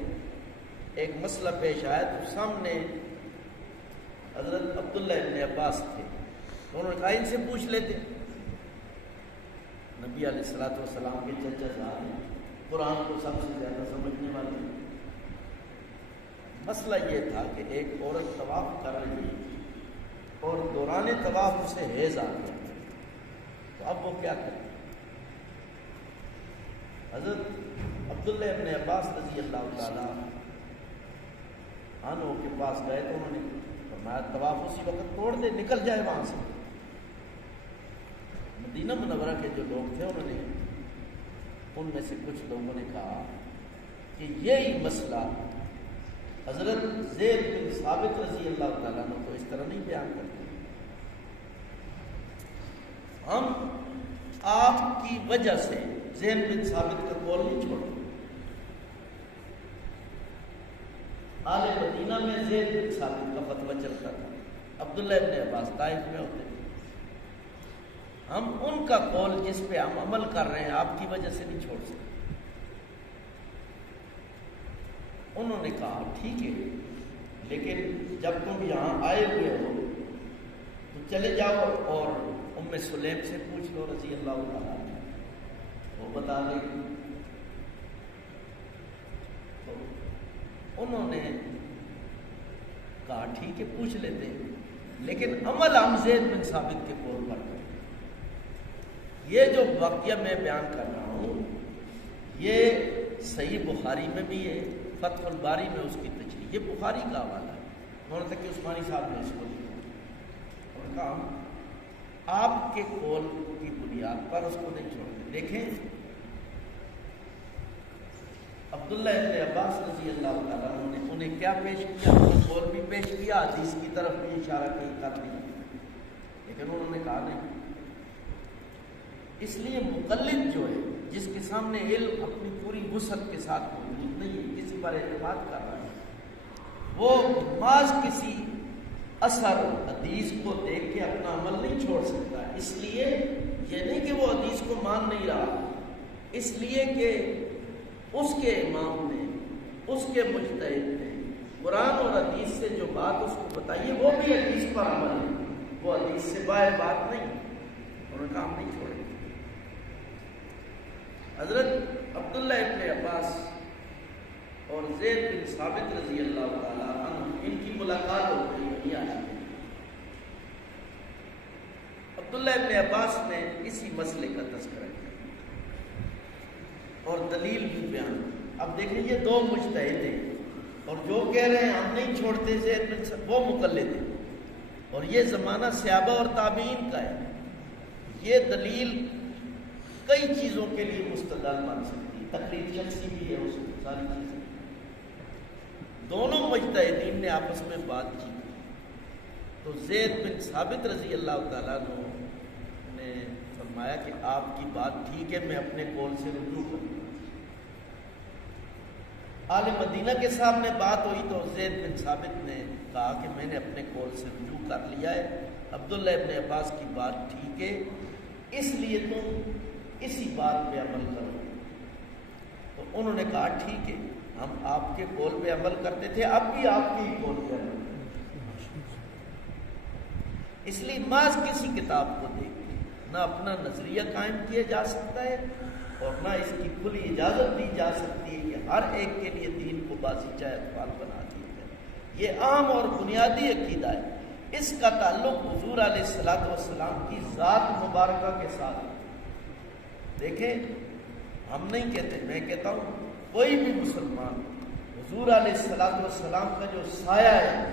ایک مسئلہ پیش آیا، تو سامنے حضرت عبداللہ ابن عباس تھے، انہوں نے کہا ان سے پوچھ لیتے۔ نبی علیہ الصلوۃ والسلام کے چچا صاحب ہیں، قرآن کو سب سے زیادہ سمجھنے والے۔ مسئلہ یہ تھا کہ ایک عورت طواف کر رہی ہے اور دوران طواف اسے حیض آ گیا، تو اب وہ کیا کرے؟ حضرت عبداللہ ابن عباس رضی اللہ تعالیٰ عنہ کے پاس گئے تو انہوں نے فرمایا طواف اسی وقت توڑ دے، نکل جائے وہاں سے۔ مدینہ منورہ کے جو لوگ تھے انہوں نے، ان میں سے کچھ لوگوں نے کہا کہ یہی مسئلہ حضرت زید بن ثابت رضی اللہ تعالیٰ عنہ تو اس طرح نہیں بیان کرتے، ہم آپ کی وجہ سے زید بن ثابت کا قول نہیں چھوڑتے۔ آل مدینہ میں زید بن ثابت کا فتویٰ چلتا تھا، عبداللہ ابن عباس طائف میں ہوتے تھے، ہم ان کا قول جس پہ ہم عمل کر رہے ہیں آپ کی وجہ سے نہیں چھوڑ سکتے۔ انہوں نے کہا ٹھیک ہے، لیکن جب تم یہاں آئے ہوئے ہو تو چلے جاؤ اور ام سلیم سے پوچھ لو رضی اللہ تعالیٰ عنہ، وہ بتا دیں۔ تو انہوں نے کہا ٹھیک ہے پوچھ لیتے ہیں، لیکن عمل ہم زید بن ثابت کے قول پر کریں۔ یہ جو واقعہ میں بیان کر رہا ہوں یہ صحیح بخاری میں بھی ہے، فتح الباری میں اس کی تشریح، یہ بخاری کا حوالہ ہے، انہوں تک کہ عثمانی صاحب نے اس کو لکھا اور کہا آپ کے قول کی بنیاد پر اس کو نہیں چھوڑتے۔ دیکھیں عبداللہ ابن عباس رضی اللہ تعالیٰ عنہ نے انہیں کیا پیش کیا، وہ قول بھی پیش کیا، حدیث کی طرف بھی اشارہ کر دیا، لیکن انہوں نے کہا نہیں۔ اس لیے مقلد جو ہے جس کے سامنے علم اپنی پوری وسعت کے ساتھ موجود نہیں ہے، کسی پر اعتماد کر رہا ہے، وہ محض کسی اثر حدیث کو دیکھ کے اپنا عمل نہیں چھوڑ سکتا۔ اس لیے یہ نہیں کہ وہ حدیث کو مان نہیں رہا، اس لیے کہ اس کے امام نے، اس کے مجتہد نے قرآن اور حدیث سے جو بات اس کو بتائی ہے وہ بھی حدیث پر عمل ہے، وہ حدیث سے باہر بات نہیں، انہوں نے کام نہیں چھوڑے۔ حضرت عبداللہ ابن عباس اور زید بن ثابت رضی اللہ تعالیٰ عنہ ان کی ملاقات ہو گئی وہی آج۔ عبداللہ ابن عباس نے اسی مسئلے کا تذکرہ کیا اور دلیل بھی بیان کی۔ اب دیکھیں یہ دو مجتہد ہیں، اور جو کہہ رہے ہیں ہم نہیں چھوڑتے زید بن ثابت، وہ مقلد ہیں، اور یہ زمانہ صحابہ اور تابعین کا ہے۔ یہ دلیل کئی چیزوں کے لیے مستدل بن سکتی ہے، تقلید شخصی بھی ہے، اس ساری چیزیں۔ دونوں مجتہدین نے آپس میں بات کی تو زید بن ثابت رضی اللہ تعالیٰ عنہ نے فرمایا کہ آپ کی بات ٹھیک ہے، میں اپنے قول سے رجوع کروں۔ آل مدینہ کے سامنے بات ہوئی تو زید بن ثابت نے کہا کہ میں نے اپنے قول سے رجوع کر لیا ہے، عبداللہ ابن عباس کی بات ٹھیک ہے، اس لیے تم اسی بات پہ عمل کرو۔ تو انہوں نے کہا ٹھیک ہے، ہم آپ کے قول پہ عمل کرتے تھے، اب بھی آپ کے ہی قول پہ عمل کرتے۔ اس لیے محض کسی کتاب کو دیکھ کے نہ اپنا نظریہ قائم کیا جا سکتا ہے اور نہ اس کی کھلی اجازت دی جا سکتی ہے کہ ہر ایک کے لیے دین کو بازیچہ اقبال بنا دیا جائے۔ یہ عام اور بنیادی عقیدہ ہے، اس کا تعلق حضور علیہ الصلوۃ والسلام کی ذات مبارکہ کے ساتھ ہے۔ دیکھیں ہم نہیں کہتے، میں کہتا ہوں کوئی بھی مسلمان حضور علیہ الصلوۃ والسلام کا جو سایہ ہے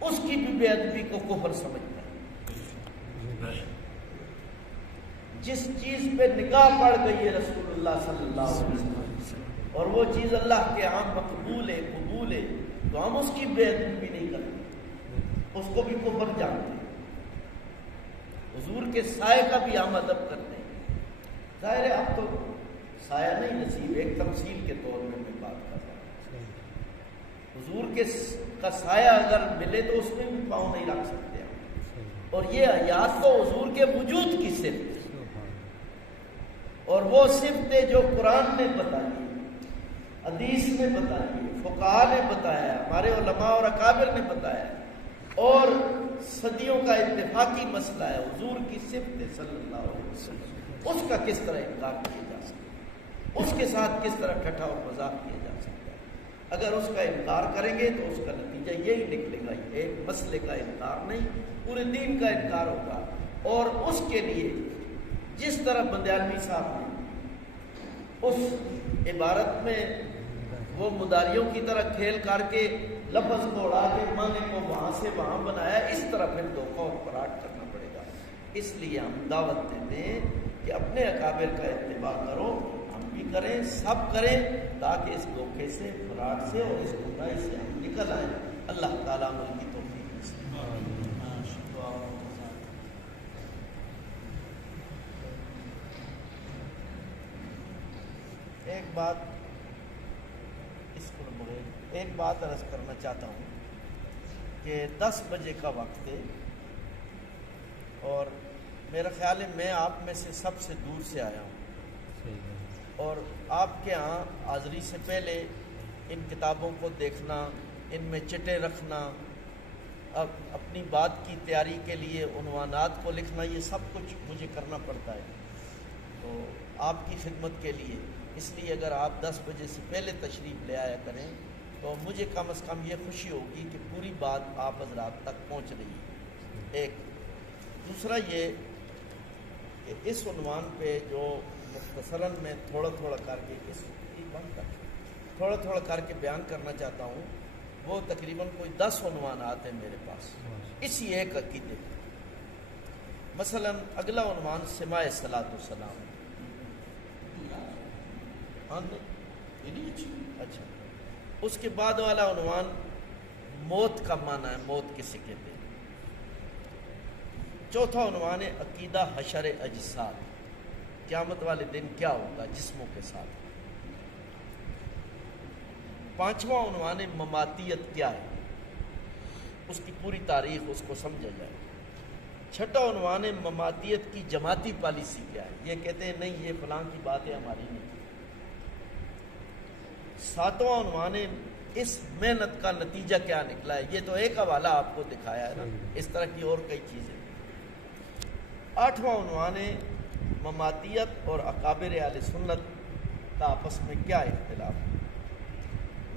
اس کی بھی بے ادبی کو کفر سمجھتا ہے۔ جس چیز پہ نگاہ پڑ گئی ہے رسول اللہ صلی اللہ علیہ وسلم اور وہ چیز اللہ کے عام مقبول ہے، قبول ہے، تو ہم اس کی بے ادبی بھی نہیں کرتے، اس کو بھی کفر جانتے ہیں۔ حضور کے سائے کا بھی ہم ادب کرتے ہیں۔ ظاہر ہے اب تو سایہ نہیں نصیب، ایک تمثیل کے طور میں بات کر رہا ہوں۔ حضور کا سایہ اگر ملے تو اس میں بھی پاؤں نہیں رکھ سکتے ہیں، اور یہ حیات تو حضور کے وجود کی صفت ہے، اور وہ صفت ہے جو قرآن نے بتائی، حدیث نے بتائی، فقہاء نے بتایا، ہمارے علماء اور اکابر نے بتایا، اور صدیوں کا اتفاقی مسئلہ ہے، حضور کی صفت ہے صلی اللہ علیہ وسلم۔ اس کا کس طرح انکار کیا جا سکتا ہے، اس کے ساتھ کس طرح ٹھٹھا اور مذاق کیا جا سکتا ہے؟ اگر اس کا انکار کریں گے تو اس کا نتیجہ یہی نکلے گا، ایک مسئلے کا انکار نہیں، پورے دین کا انکار ہوگا۔ اور اس کے لیے جس طرح بندیالوی صاحب نے اس عبارت میں وہ مداریوں کی طرح کھیل کر کے لفظ کو اڑا کے معنی کو وہاں سے وہاں بنایا، اس طرح پھر دھوکہ اور فراڈ کرنا پڑے گا۔ اس لیے ہم دعوت دیتے ہیں کہ اپنے اکابر کا اتباع کرو، ہم بھی کریں، سب کریں، تاکہ اس دھوکے سے، فراڈ سے اور اس گمراہی سے ہم نکل آئیں۔ اللہ تعالیٰ عمل کی توفیق نصیب فرمائے۔ ایک بات عرض کرنا چاہتا ہوں کہ 10 بجے کا وقت ہے، اور میرا خیال ہے میں آپ میں سے سب سے دور سے آیا ہوں، اور آپ کے ہاں حاضری سے پہلے ان کتابوں کو دیکھنا، ان میں چٹیں رکھنا، اب اپنی بات کی تیاری کے لیے عنوانات کو لکھنا، یہ سب کچھ مجھے کرنا پڑتا ہے تو آپ کی خدمت کے لیے۔ اس لیے اگر آپ 10 بجے سے پہلے تشریف لے آیا کریں تو مجھے کم از کم یہ خوشی ہوگی کہ پوری بات آپ حضرات تک پہنچ رہی ہے۔ ایک دوسرا یہ کہ اس عنوان پہ جو مختصراً میں تھوڑا تھوڑا کر کے بیان کرنا چاہتا ہوں، وہ تقریباً کوئی 10 عنوانات ہیں میرے پاس اسی ایک عقیدے پہ۔ مثلاً اگلا عنوان سماع صلاۃ والسلام، اچھا، اس کے بعد والا عنوان موت کا معنی ہے، موت کسے کہتے ہیں۔ چوتھا عنوان ہے عقیدہ حشر اجساد، قیامت والے دن کیا ہوگا جسموں کے ساتھ۔ پانچواں عنوان ہے مماتیت کیا ہے، اس کی پوری تاریخ اس کو سمجھا جائے۔ چھٹا عنوان ہے مماتیت کی جماعتی پالیسی کیا ہے، یہ کہتے ہیں نہیں یہ فلاں کی بات ہے، ہماری نہیں۔ ساتواں عنوان ہے اس محنت کا نتیجہ کیا نکلا ہے، یہ تو ایک حوالہ آپ کو دکھایا ہے نا، اس طرح کی اور کئی چیزیں۔ آٹھواں عنوان ہے مماتیت اور اکابر اہل سنت کا آپس میں کیا اختلاف ہے۔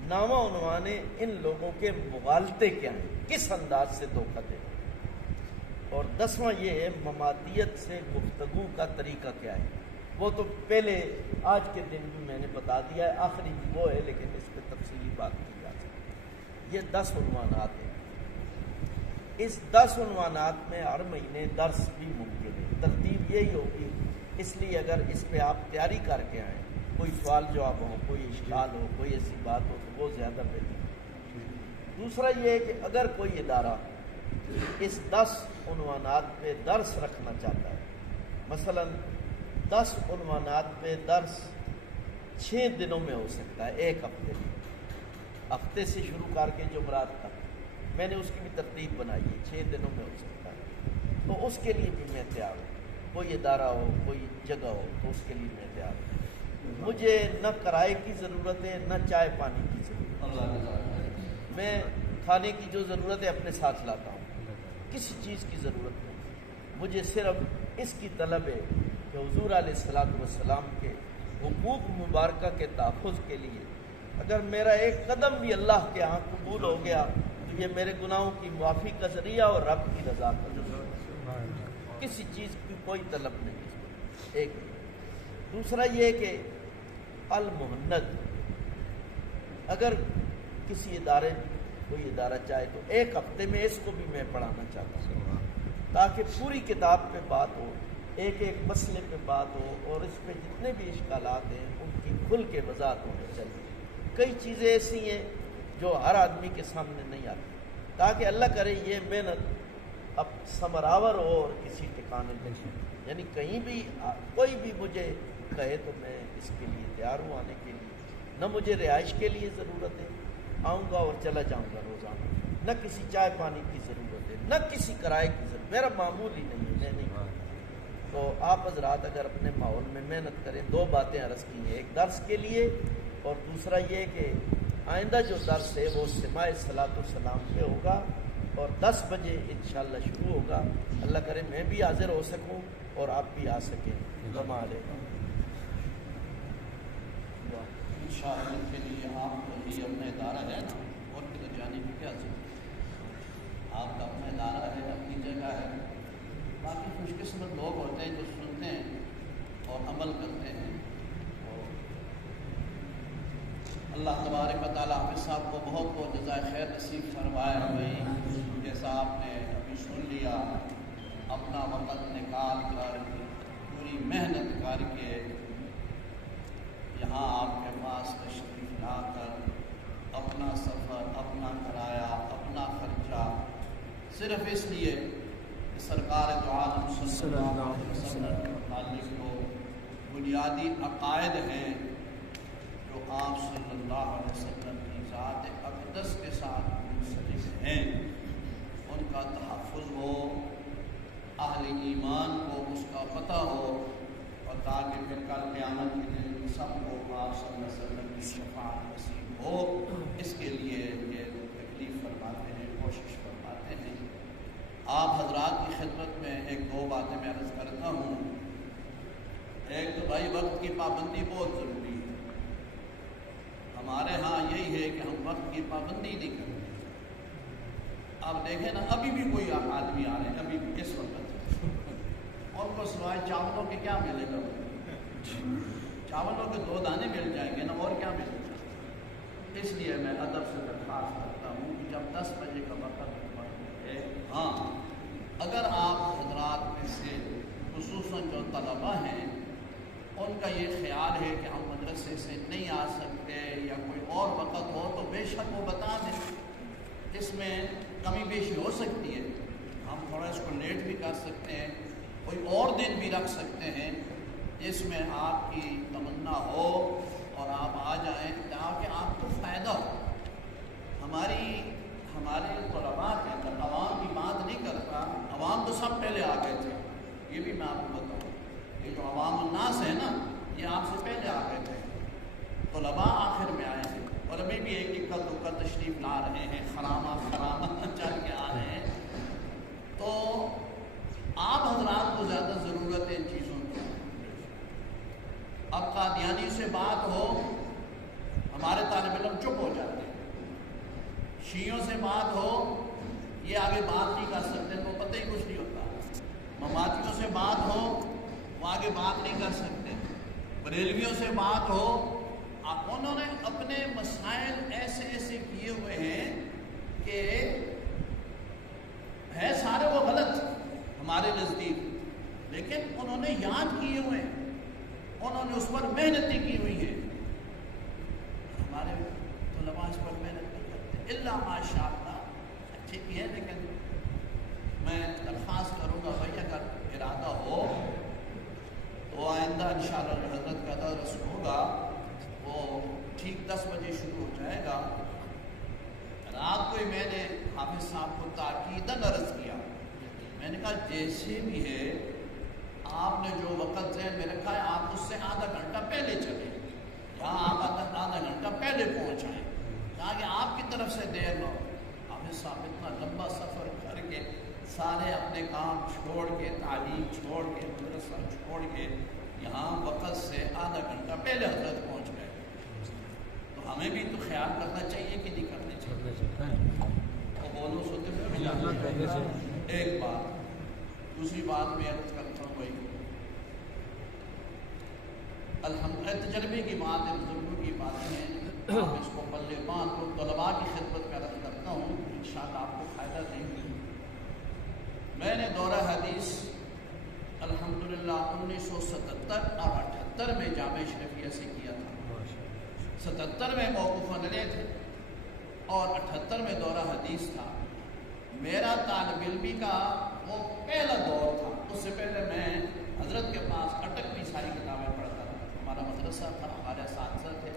نواں عنوان ہے ان لوگوں کے مغالطے کیا ہیں، کس انداز سے دھوکہ دے۔ اور 10واں یہ ہے مماتیت سے گفتگو کا طریقہ کیا ہے، وہ تو پہلے آج کے دن بھی میں نے بتا دیا ہے، آخری بھی وہ ہے، لیکن اس پہ تفصیلی بات کی جا سکتی ہے۔ یہ 10 عنوانات ہیں۔ اس 10 عنوانات میں ہر مہینے درس بھی ممکن ہے، ترتیب یہی ہوگی، اس لیے اگر اس پہ آپ تیاری کر کے آئیں، کوئی سوال جواب ہو، کوئی اشکال ہو، کوئی ایسی بات ہو تو وہ زیادہ بہتر ہے۔ دوسرا یہ ہے کہ اگر کوئی ادارہ اس 10 عنوانات پہ درس رکھنا چاہتا ہے، مثلا 10 عنوانات پہ درس 6 دنوں میں ہو سکتا ہے، ایک ہفتے میں، ہفتے سے شروع کر کے جمعرات تک، میں نے اس کی بھی ترتیب بنائی ہے، 6 دنوں میں ہو سکتا ہے، تو اس کے لیے بھی میں تیار ہوں۔ کوئی ادارہ ہو، کوئی جگہ ہو تو اس کے لیے میں تیار ہوں۔ مجھے نہ کرائے کی ضرورت ہے، نہ چائے پانی کی ضرورت ہے، میں کھانے کی جو ضرورت ہے اپنے ساتھ لاتا ہوں، کسی چیز کی ضرورت نہیں، مجھے صرف اس کی طلب ہے کہ حضور علیہ الصلوۃ والسلام کے حقوق مبارکہ کے تحفظ کے لیے اگر میرا ایک قدم بھی اللہ کے ہاں قبول ہو گیا تو یہ میرے گناہوں کی معافی کا ذریعہ اور رب کی رضا کا ذریعہ، کسی چیز کی کوئی طلب نہیں۔ ایک دوسرا یہ کہ المہند، اگر کسی ادارے کوئی ادارہ چاہے تو ایک ہفتے میں اس کو بھی میں پڑھانا چاہتا ہوں، تاکہ پوری کتاب پہ بات ہو، ایک ایک مسئلے پہ بات ہو، اور اس پہ جتنے بھی اشکالات ہیں ان کی کھل کے وضاحت ہونی چاہیے۔ کئی چیزیں ایسی ہیں جو ہر آدمی کے سامنے نہیں آتی، تاکہ اللہ کرے یہ محنت اب ثمرآور ہو اور کسی ٹھکانے پہ، یعنی کہیں بھی کوئی بھی مجھے کہے تو میں اس کے لیے تیار ہوں آنے کے لیے، نہ مجھے رہائش کے لیے ضرورت ہے، آؤں گا اور چلا جاؤں گا روزانہ، نہ کسی چائے پانی کی ضرورت ہے، نہ کسی کرائے کی ضرورت، میرا معمول ہی نہیں ہے، میں نہیں۔ تو آپ حضرات اگر اپنے ماحول میں محنت کریں، 2 باتیں عرض کی ہیں، ایک درس کے لیے اور دوسرا یہ کہ آئندہ جو درس ہے وہ سماع صلاۃ والسلام پہ ہوگا اور 10 بجے انشاءاللہ شروع ہوگا۔ اللہ کرے میں بھی حاضر ہو سکوں اور آپ بھی آ سکیں۔ کمال ہے انشاءاللہ کے لیے آپ کو یہ اپنا ادارہ ہے نا، اور کدھر جانے کی کیا ضرورت، آپ کا اپنا ادارہ ہے، اپنی جگہ ہے۔ باقی خوش قسمت لوگ ہوتے ہیں جو سنتے ہیں اور عمل کرتے ہیں، اور اللہ تبارک و تعالیٰ حافظ صاحب کو بہت بہت جزائے خیر نصیب فرمائے۔ بھائی جیسا آپ نے ابھی سن لیا، اپنا وقت نکال کر پوری محنت کر کے یہاں آپ کے پاس تشریف لا کر اپنا سفر، اپنا کرایہ، اپنا خرچہ، صرف اس لیے کہ سرکار دو عالم صلی اللہ علیہ وسلم کے متعلق جو بنیادی عقائد ہیں جو آپ صلی اللہ علیہ وسلم کی ذات اقدس کے ساتھ منسلک ہیں، ان کا تحفظ ہو، اہل ایمان کو اس کا پتہ ہو، اور تاکہ پھر کل قیامت کے دن سب کو آپ صلی اللہ علیہ وسلم کی شفاعت نصیب ہو، اس کے لیے یہ تکلیف فرماتے ہیں، کوشش فرماتے ہیں۔ آپ حضرات کی خدمت میں 1-2 باتیں میں عرض کرتا ہوں۔ ایک تو بھائی وقت کی پابندی بہت ضروری ہے۔ ہمارے ہاں یہی ہے کہ ہم وقت کی پابندی نہیں کرتے۔ آپ دیکھیں نا، ابھی بھی کوئی آدمی آ رہے ہیں، ابھی بھی اس وقت ان کو سوائے چاولوں کے کیا ملے گا؟ چاولوں کے 2 دانے مل جائیں گے نا، اور کیا ملے گا؟ اس لیے میں ادب سے درخواست کرتا ہوں کہ جب 10 بجے کا وقت ہے، ہاں اگر آپ حضرات میں سے خصوصاً جو طلباء ہیں ان کا یہ خیال ہے کہ ہم مدرسے سے نہیں آ سکتے یا کوئی اور وقت ہو تو بے شک وہ بتا دیں، اس میں کمی بیشی ہو سکتی ہے، ہم تھوڑا اس کو لیٹ بھی کر سکتے ہیں، کوئی اور دن بھی رکھ سکتے ہیں جس میں آپ کی تمنا ہو اور آپ آ جائیں تاکہ آپ کو فائدہ ہو۔ ہمارے طلباء کے اندر عوام کی بات نہیں کرتا، عوام تو سب پہلے آ گئے تھے، یہ بھی میں آپ کو بتاؤں، یہ جو عوام الناس ہے نا، یہ آپ سے پہلے آ گئے تھے، طلباء آخر میں آئے ہیں، اور ابھی بھی ایک اکا دکا تشریف لا رہے ہیں، خرامہ چل کے آ رہے ہیں۔ تو آپ حضرات کو زیادہ ضرورت ہے ان چیزوں کی۔ اب قادیانی سے بات ہو، ہمارے طالب علم چپ ہو جاتے ہیں، شیعوں سے بات ہو، یہ آگے بات نہیں کر سکتے، تو پتہ ہی کچھ نہیں ہوتا، مماتیوں سے بات ہو، وہ آگے بات نہیں کر سکتے. بریلویوں سے بات ہو، انہوں نے اپنے مسائل ایسے ایسے کیے ہوئے ہیں کہ ہے سارے وہ غلط ہمارے نزدیک، لیکن انہوں نے یاد کیے ہوئے ہیں، انہوں نے اس پر محنتی کی ہوئی ہے. ہمارے علماء اس پر محنت نہیں کرتے الا ماشاء اللہ، اچھے بھی ہے. لیکن میں درخواست کروں گا بھائی اگر ارادہ ہو تو آئندہ انشاءاللہ جو حضرت کا درس ہوگا وہ ٹھیک 10 بجے شروع ہو جائے گا. رات کو ہی میں نے حافظ صاحب کو تاکیداً عرض کیا، میں نے کہا جیسے بھی ہے آپ نے جو وقت ذہن میں رکھا ہے آپ اس سے آدھا گھنٹہ پہلے چلیں، یہاں آپ آدھا گھنٹہ پہلے پہنچائیں تاکہ آپ کی طرف سے دیر نہ ہو. حافظ صاحب اتنا لمبا سفر کر کے سارے اپنے کام چھوڑ کے، تعلیم چھوڑ کے، مدرسہ چھوڑ کے یہاں وقت سے آدھا گھنٹہ پہلے حضرت پہنچ گئے. تو ہمیں بھی تو خیال کرنا چاہیے کہ نہیں کرنا چاہیے؟ تو بولو سنتے ایک بات. دوسری بات میں عرض کرتا ہوں بھائی، الحمدللہ تجربے کی بات ہے، بزرگوں کی باتیں ہیں، آپ اس کو پلے باندھ کو طلباء کی خدمت میں عرض کرتا ہوں، انشاءاللہ آپ کو فائدہ دیں گے. میں نے دورہ حدیث الحمدللہ 1977 اور 78 میں جامعہ اشرفیہ سے کیا تھا. 77 میں موقوف نلے تھے اور 78 میں دورہ حدیث تھا. میرا طالب علمی کا وہ پہلا دور تھا. اس سے پہلے میں حضرت کے پاس اٹک بھی ساری کتابیں پڑھتا تھا. ہمارا مدرسہ تھا، ہمارے اساتذہ تھے،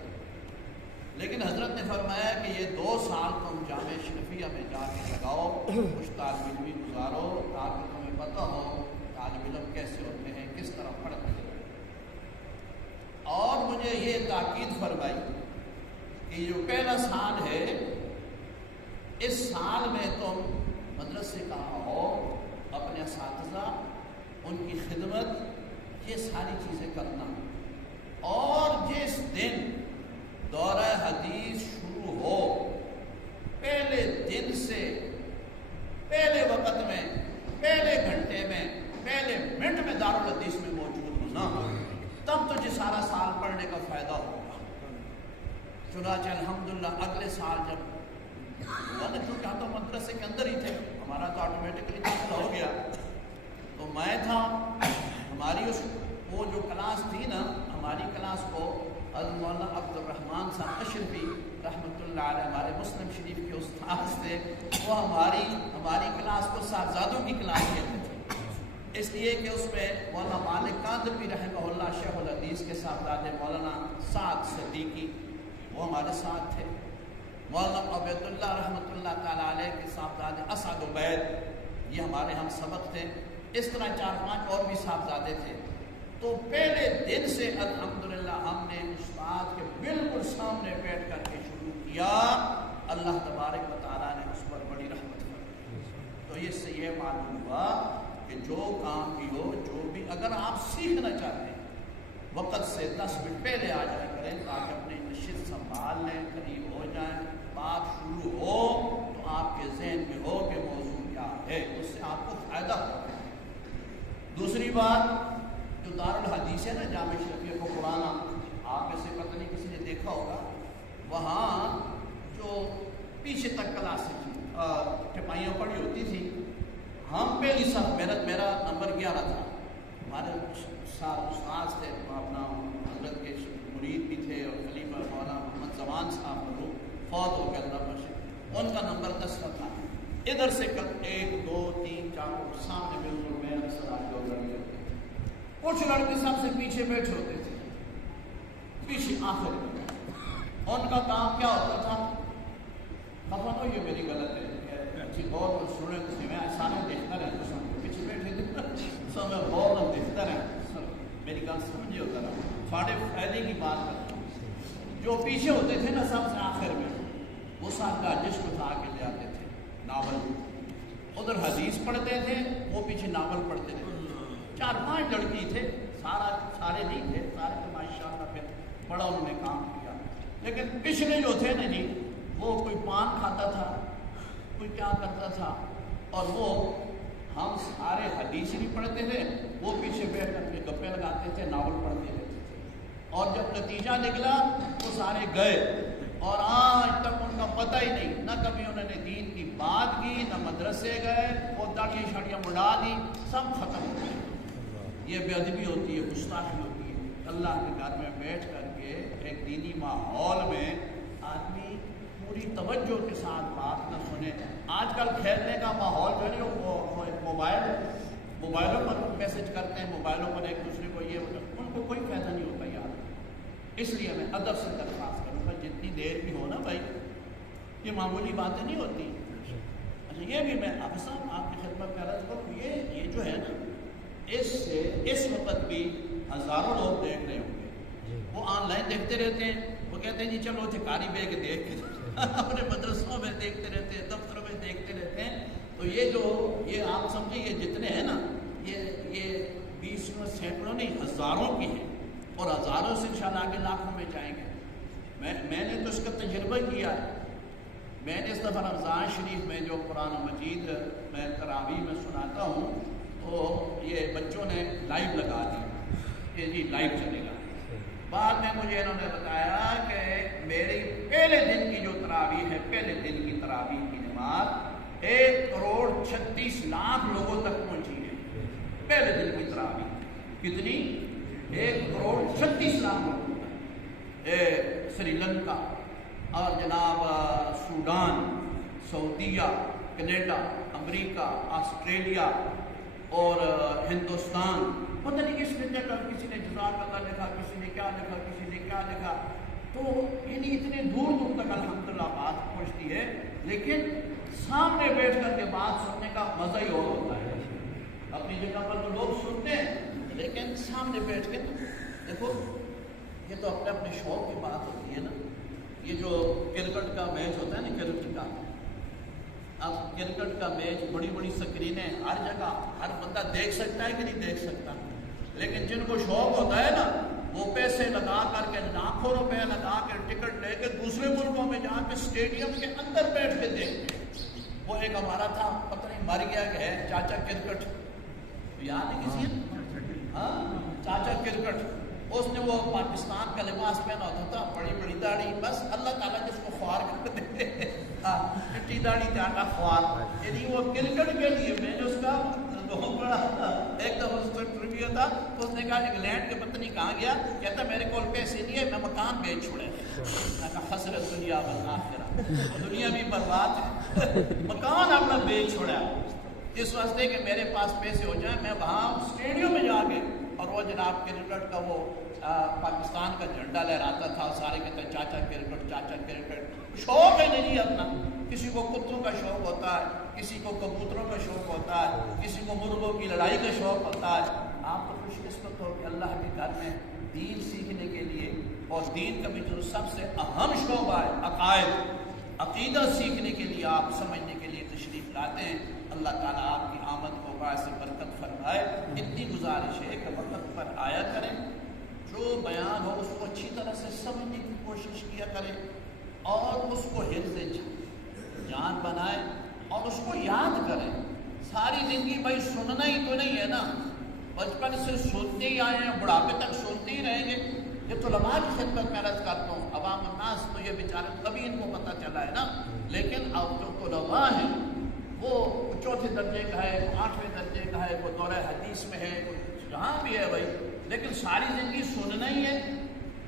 لیکن حضرت نے فرمایا کہ یہ 2 سال تم جامعہ اشرفیہ میں جا کے لگاؤ، کچھ طالب علمی گزارو تاکہ تمہیں پتہ ہو طالب علم کیسے ہوتے ہیں، کس طرح پڑھتے ہیں. اور مجھے یہ تاکید فرمائی کہ جو پہلا سال ہے اس سال میں تم مدرسے کا ماحول، اپنے اساتذہ، ان کی خدمت، یہ ساری چیزیں کرنا. اور جس دن دورہ حدیث شروع ہو پہلے دن سے، پہلے وقت میں، پہلے گھنٹے میں، پہلے منٹ میں دارالحدیث میں موجود ہونا، تب تجھے سارا سال پڑھنے کا فائدہ ہوگا. چنانچہ الحمدللہ اگلے سال جب ہوا نا، کیونکہ ہم تو مدرسے کے اندر ہی تھے، ہمارا تو آٹومیٹکلی داخلہ ہو گیا. تو میں تھا، ہماری اس وہ جو کلاس تھی نا، ہماری کلاس کو مولانا عبد الرحمن صاحب اشرفی رحمۃ اللہ علیہ ہمارے مسلم شریف کے استاذ تھے، وہ ہماری کلاس کو صاحبزادوں کی کلاس کہتے تھے، اس لیے کہ اس میں مولانا مالک قادری رحمہ اللہ شیخ الحدیث کے صاحبزادے مولانا سعد صدیقی وہ ہمارے ساتھ تھے، مولانا عبید اللہ رحمۃ اللہ تعالیٰ علیہ کے صاحبزادے اسعد عبید یہ ہمارے ہم سبق تھے. اس طرح 4-5 اور بھی صاحبزادے تھے. تو پہلے دن سے الحمدللہ ہم نے استاد کے بالکل سامنے بیٹھ کر کے شروع کیا. اللہ تبارک و تعالیٰ نے اس پر بڑی رحمت کی. تو اس سے یہ معلوم ہوا کہ جو کام بھی ہو، جو بھی اگر آپ سیکھنا چاہتے ہیں وقت سے 10 منٹ پہلے آ جائیں کریں تاکہ اپنی نشست سنبھال لیں، قریب ہو جائیں، بات شروع ہو تو آپ کے ذہن میں ہو کہ موضوع کیا ہے، اس سے آپ کو فائدہ ہوگا. دوسری بات جو دارالحدیث ہے نا جامعہ اشرفیہ کو پرانا، آپ میں سے پتہ نہیں کسی نے دیکھا ہوگا، وہاں جو پیچھے تک کلاسیں تھیں، ٹپائیاں پڑی ہوتی تھی. ہم پہلی صف میرا نمبر 11 تھا. ہمارے استاذ تھے، اپنا حضرت کے مرید بھی تھے اور خلیفہ مولانا محمد زمان صاحب فوت ہو گئے اللہ بخش، ان کا نمبر 10 کا تھا. ادھر سے 1 2 3 4 سامنے بالکل میں اکثر آ کے لڑکے ہوتے تھے. کچھ لڑکے سب سے پیچھے بیٹھے ہوتے تھے، پیچھے آخر میں. ان کا کام کیا ہوتا تھا؟ خفا تو یہ میری غلط ہے، اچھی غور سنیں تو میں سامنے دیکھتا رہتا، سب پیچھے بیٹھے تھے سب میں غور نہ دیکھتا رہتا، میری گل سمجھے ہوتا رہا. ساڑھے فائدے کی بات کرتا ہوں. جو پیچھے ہوتے تھے نا سب سے آخر میں، وہ ساتھ گاجش کو اٹھا کے لے آتے تھے ناول. ادھر حدیث پڑھتے تھے، وہ پیچھے ناول پڑھتے تھے. 4-5 لڑکی تھے، سارے نہیں تھے، سارے تو ماشاء اللہ پھر بڑا انہوں نے کام کیا. لیکن پچھلے جو تھے نا جی، وہ کوئی پان کھاتا تھا، کوئی کیا کرتا تھا، اور وہ ہم سارے حدیث نہیں پڑھتے تھے، وہ پیچھے بیٹھ کر کے گپے لگاتے تھے، ناول پڑھتے رہتے تھے، اور جب نتیجہ نکلا وہ سارے گئے اور آج تک ان کا پتہ ہی نہیں، نہ کبھی انہوں نے دین کی بات کی، نہ مدرسے گئے، وہ داڑھی شاڑیاں مڑا دی، سب ختم ہو گئے۔ یہ بے ادبی ہوتی ہے، گستاخی ہوتی ہے۔ اللہ کے گھر میں بیٹھ کر کے ایک دینی ماحول میں آدمی پوری توجہ کے ساتھ بات نہ سنے۔ آج کل کھیلنے کا ماحول جو ہے موبائلوں پر میسج کرتے ہیں، موبائلوں پر ایک دوسرے کو، یہ ان کو کوئی فائدہ نہیں ہوتا یار۔ اس لیے میں ادب سے درخواست کروں گا جتنی دیر بھی ہو نا بھائی، یہ معمولی باتیں نہیں ہوتی۔ اچھا یہ بھی میں آپ صاحب آپ کی خدمت میں عرض کروں، یہ جو ہے نا، اس وقت بھی ہزاروں لوگ دیکھ رہے ہوں گے، وہ آن لائن دیکھتے رہتے ہیں، وہ کہتے ہیں جی چلو چکاری بے کے دیکھ کے اپنے مدرسوں میں دیکھتے رہتے ہیں، دفتروں میں دیکھتے رہتے ہیں۔ تو یہ آپ سمجھیں یہ جتنے ہیں نا، یہ 20 سینکڑوں نہیں ہزاروں کی ہیں، اور ہزاروں سے انشاءاللہ آگے لاکھوں میں جائیں گے۔ میں نے تو اس کا تجربہ کیا ہے۔ میں نے اس دفعہ رمضان شریف میں جو قرآن مجید میں تراویح میں سناتا ہوں، تو یہ بچوں نے لائیو لگا دی کہ جی لائیو چلے گا۔ بعد میں مجھے انہوں نے بتایا کہ میری پہلے دن کی جو تراویح ہے، پہلے دن کی تراویح کی نماز 1,36,00,000 لوگوں تک پہنچی ہے۔ پہلے دن کی تراویح کتنی؟ 1,36,00,000 لوگوں تک۔ سری لنکا اور جناب سوڈان، سعودیہ، کینیڈا، امریکہ، آسٹریلیا اور ہندوستان، پتہ نہیں کس نے جگہ، کسی نے جزاک اللہ لکھا، کسی نے کیا لکھا، کسی نے کیا لکھا۔ تو یعنی اتنے دور دور تک الحمدللہ بات پہنچتی ہے، لیکن سامنے بیٹھ کر کے بات سننے کا مزہ ہی اور ہوتا ہے۔ اپنی جگہ پر تو لوگ سنتے ہیں، لیکن سامنے بیٹھ کے دیکھو، یہ تو اپنے اپنے شوق کی بات ہوتی ہے نا۔ یہ جو کرکٹ کا میچ ہوتا ہے نا، کرکٹ کا، اب کرکٹ کا میچ بڑی بڑی سکرینیں ہر جگہ، ہر بندہ دیکھ سکتا ہے کہ نہیں دیکھ سکتا، لیکن جن کو شوق ہوتا ہے نا، وہ پیسے لگا کر کے، لاکھوں روپے لگا کے ٹکٹ لے کے دوسرے ملکوں میں جا کے اسٹیڈیم کے اندر بیٹھ کے دیکھتے ہیں۔ وہ ایک ہمارا تھا، پتہ نہیں مر گیا کہ ہے، چاچا کرکٹ، یاد ہے کسی نے؟ ہاں چاچا کرکٹ، اس نے وہ پاکستان کا لباس پہنا ہوتا تھا، بڑی بڑی داڑھی، بس اللہ تعالیٰ جس کو خوار کر دے، چٹی داڑھی چاٹا خوار، یعنی وہ کرکٹ کے لیے میں نے اس کا بہت بڑا ایک دم اس کا ٹریویا تھا۔ اس نے کہا انگلینڈ کے پتہ نہیں کہاں گیا، کہتا میرے کو پیسے نہیں ہے، میں مکان بیچ چھوڑے۔ میں کہا خسرت دنیا والآخرہ، دنیا بھی برباد ہے، مکان اپنا بیچ چھوڑا اس واسطے کہ میرے پاس پیسے ہو جائیں، میں وہاں اسٹیڈیم میں جا کے، اور وہ جناب کرکٹ کا وہ پاکستان کا جھنڈا لہراتا تھا، سارے کہتے ہیں چاچا کرکٹ، چاچا کرکٹ۔ شوق ہے نہیں اپنا، کسی کو کتوں کا شوق ہوتا ہے، کسی کو کبوتروں کا شوق ہوتا ہے، کسی کو مرغوں کی لڑائی کا شوق ہوتا ہے۔ آپ تو خوش قسمت ہو کہ اللہ کے گھر میں دین سیکھنے کے لیے، اور دین کا بھی جو سب سے اہم شعبہ ہے عقائد، عقیدہ سیکھنے کے لیے، آپ سمجھنے کے لیے تشریف لاتے ہیں۔ اللہ تعالیٰ آپ کی آمد کو باعث برکت فرمائے۔ اتنی گزارش ہے کہ وقت پر آیا کریں، جو بیان ہو اس کو اچھی طرح سے سمجھنے کی کوشش کیا کریں، اور اس کو حفظ جان بنائیں اور اس کو یاد کریں۔ ساری زندگی بھائی سننا ہی تو نہیں ہے نا، بچپن سے سنتے ہی آئے ہیں، بڑھاپے تک سنتے ہی رہیں گے۔ یہ تو علماء کی خدمت میں عرض کرتا ہوں، عوام الناس تو یہ بیچارے کبھی ان کو پتہ چلا ہے نا، لیکن اب جو علماء ہیں وہ چوتھے درجے کا ہے، 8ویں درجے کا ہے، کوئی دورہ حدیث میں ہے، کوئی جہاں بھی ہے بھائی، لیکن ساری زندگی سننا ہی ہے۔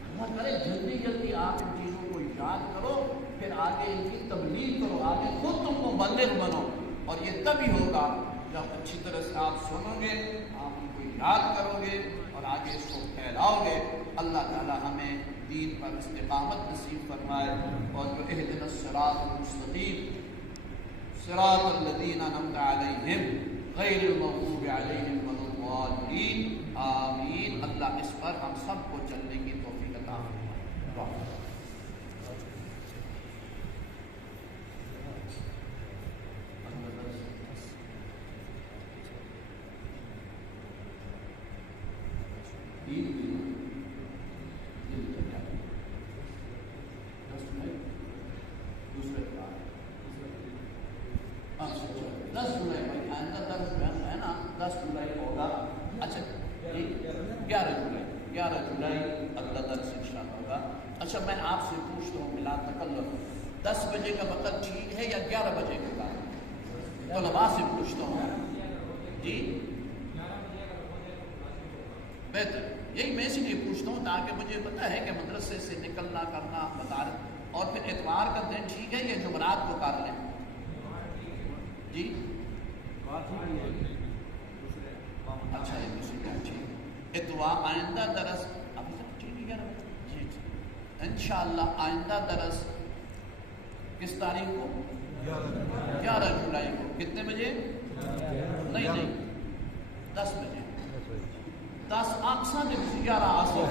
اللہ کرے جلدی جلدی آپ ان چیزوں کو یاد کرو، پھر آگے ان کی تبلیغ کرو، آگے خود تم کو مبلغ بنو، اور یہ تبھی ہوگا جب اچھی طرح سے آپ سنو گے، آپ ان کو یاد کرو گے اور آگے اس کو پھیلاؤ گے۔ اللہ تعالی ہمیں دین پر استقامت نصیب فرمائے، اور جو اہدنا الصراط المستقیم صراط الذین انعمت علیہم غیر المغضوب علیہم ولا الضالین، آمین۔ اللہ اس پر ہم سب کو چلنے کی توفیق عطا فرمائے۔ دوسرے 10 منٹ اگلا درس انشاءاللہ ہوگا. اچھا میں آپ سے پوچھتا ہوں بلا تکلف 10 بجے کا وقت ٹھیک ہے یا 11 بجے کا؟ طلباء سے پوچھتا ہوں جی بہتر. یہی میں اسی لیے پوچھتا ہوں تاکہ مجھے پتہ ہے کہ مدرسے سے نکلنا کرنا بتا. اور پھر اتوار کا دن ٹھیک ہے یا جمعرات کو کر لیں؟ جی اچھا یہ دوسری بات ٹھیک. اتوار آئندہ درس ابھی تک ٹھیک ہے جی انشاءاللہ آئندہ درس کس تاریخ کو؟ 11 جولائی کو. کتنے بجے؟ نہیں 10 بجے. 10 آقسا کے 11 آسو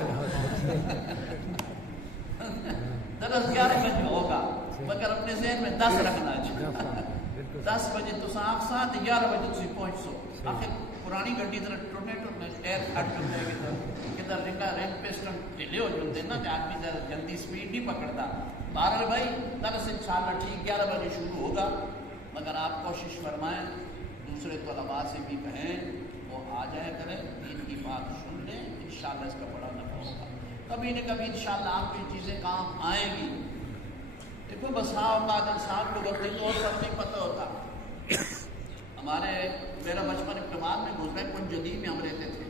درس 11 بجے ہوگا مگر اپنے ذہن میں 10 رکھنا چاہیے. 10 بجے تو آقسا 11 بجے تھی پہنچو. آخر پرانی گڈی طرح ٹورنیٹو میں ایئر کٹ ہوتا ہے کدھر رنگا رینک پیسٹن لے ہو جاتے ہیں نا کہ آدمی ذرا جلدی سپیڈ نہیں پکڑتا. بہرحال بھائی درس انشاءاللہ ٹھیک 11 بجے شروع ہوگا مگر آپ کوشش فرمائیں دوسرے طلباء سے بھی کہیں وہ آ جائے کریں دین کی بات سن لیں انشاءاللہ اس کا بڑا نفع ہوگا. کبھی نہ کبھی انشاءاللہ آپ کی چیزیں کام آئیں گی. دیکھو بسا اوقات انسان کو وقتی طور پر نہیں پتہ ہوتا. ہمارے میرا بچپن اقتدار میں گزرا کن جدید میں ہم رہتے تھے.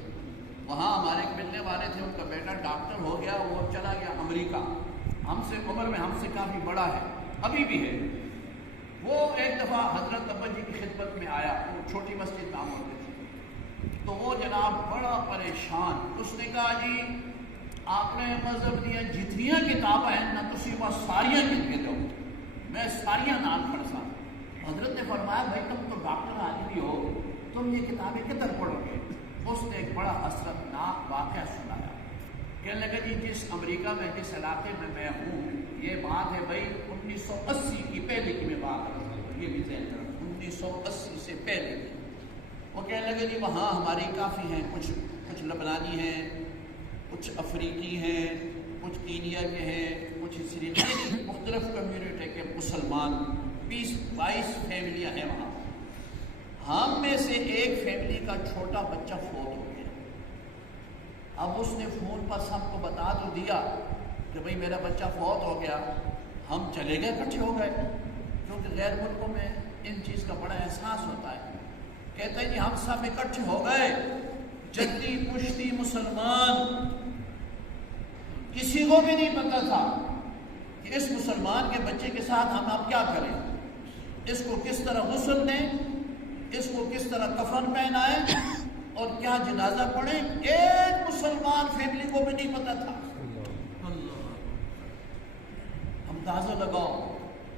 وہاں ہمارے ایک ملنے والے تھے ان کا بیٹا ڈاکٹر ہو گیا وہ چلا گیا امریکہ. ہم سے عمر میں ہم سے کافی بڑا ہے ابھی بھی ہے. وہ ایک دفعہ حضرت ابا جی کی خدمت میں آیا. وہ چھوٹی مسجد کام ہوتی تھی تو وہ جناب بڑا پریشان. اس نے کہا جی آپ نے مذہب دیا جتنیاں کتابیں ہیں نہ تسی وہ ساریاں گن کے دو میں ساریاں نام پڑھ سا. حضرت نے فرمایا بھائی تم تو ڈاکٹر آدمی ہو تم یہ کتابیں کدھر پڑھو گے؟ اس نے ایک بڑا حسرتناک واقعہ سنایا. کہنے لگا جی جس امریکہ میں جس علاقے میں میں ہوں یہ بات ہے بھائی 1980 کی پہلے کی میں بات کر رہا ہوں. یہ بھی ذہن رکھو 1980 سے پہلے کی. وہ کہنے لگے جی وہاں ہماری کافی ہیں کچھ لبنانی ہیں کچھ افریقی ہیں کچھ کینیا کے ہیں کچھ سری لنکا مختلف کمیونٹی کے مسلمان 20-22 فیملیاں ہیں وہاں. ہم میں سے ایک فیملی کا چھوٹا بچہ فوت ہو گیا. اب اس نے فون پر سب کو بتا تو دیا کہ بھئی میرا بچہ فوت ہو گیا. ہم چلے گئے اکٹھے ہو گئے کیونکہ غیر ملکوں میں ان چیز کا بڑا احساس ہوتا ہے. کہتے ہیں جی ہم سب اکٹھے ہو گئے جدی پشتی مسلمان. کسی کو بھی نہیں پتا تھا کہ اس مسلمان کے بچے کے ساتھ ہم اب کیا کریں. اس کو کس طرح غسل دیں اس کو کس طرح کفن پہنائیں اور کیا جنازہ پڑھیں. ایک مسلمان فیملی کو بھی نہیں پتا تھا. اندازہ لگاؤ.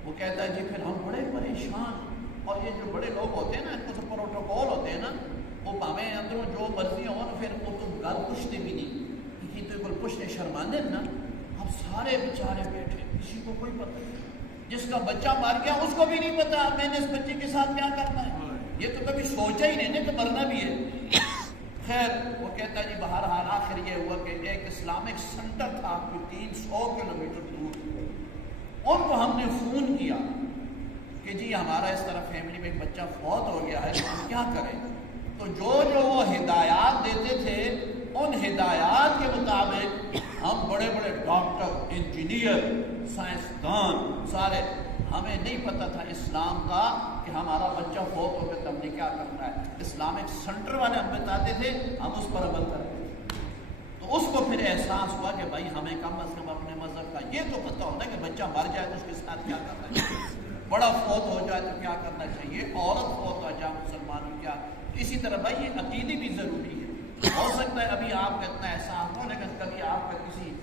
وہ کہتا ہے جی پھر ہم بڑے پریشان. اور یہ جو بڑے لوگ ہوتے ہیں نا ان کو تو پروٹوکول ہوتے ہیں نا وہ پاویں اندروں جو مرضی ہو نا پھر وہ تو گل پوچھتے بھی نہیں کہ تو گل پوچھنے شرماندے نا. ہم سارے بیچارے بیٹھے کسی کو کوئی پتہ نہیں. جس کا بچہ مر گیا اس کو بھی نہیں پتا میں نے اس بچے کے ساتھ کیا کرنا ہے. یہ تو کبھی سوچا ہی نہیں کہ مرنا بھی ہے. خیر وہ کہتا ہے جی بہرحال آخر یہ ہوا کہ ایک اسلامک سینٹر تھا 300 کلومیٹر دور. ان کو ہم نے فون کیا کہ جی ہمارا اس طرح فیملی میں ایک بچہ فوت ہو گیا ہے ہم کیا کریں. تو جو وہ ہدایات دیتے تھے ان ہدایات کے مطابق ہم بڑے بڑے ڈاکٹر انجینئر سائنسدان سارے ہمیں نہیں پتہ تھا اسلام کا کہ ہمارا بچہ فوت ہو گیا تو ہم نے کیا کرنا ہے. اسلامک سینٹر والے ہم بتاتے تھے ہم اس پر عمل کرتے تھے. تو اس کو پھر احساس ہوا کہ بھائی ہمیں کم از کم اپنے مذہب کا یہ تو پتہ ہوتا ہے کہ بچہ مر جائے تو اس کے ساتھ کیا کرنا چاہیے. بڑا فوت ہو جائے تو کیا کرنا چاہیے. عورت فوت ہو جائے مسلمانوں کیا. اسی طرح بھائی یہ عقیدے بھی ضروری ہے. ہو سکتا ہے ابھی آپ کا اتنا احساس ہو لیکن کبھی آپ کا کسی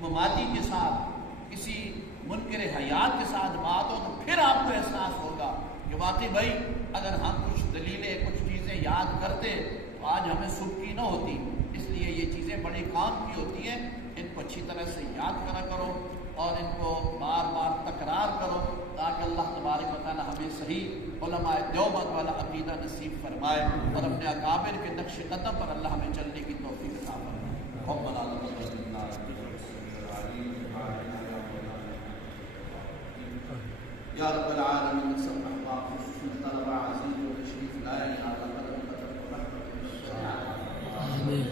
مماتی کے ساتھ کسی منکر حیات کے ساتھ بات ہو تو پھر آپ کو احساس ہوگا کہ واقعی بھائی اگر ہم کچھ دلیلیں کچھ چیزیں یاد کرتے تو آج ہمیں سکھی نہ ہوتی. اس لیے یہ چیزیں بڑی کام کی ہوتی ہیں. ان کو اچھی طرح سے یاد کرا کرو اور ان کو بار بار تکرار کرو تاکہ اللہ تبارک و تعالی ہمیں صحیح علماء دیوبند والا عقیدہ نصیب فرمائے اور اپنے اکابر کے نقش قدم پر اللہ ہمیں چلنے کی توفیق عطا فرمائے. یا رب العالمین سب احباب سنت ربع عزیز و تشریف لائے اعلیٰ قدم قدم آمین.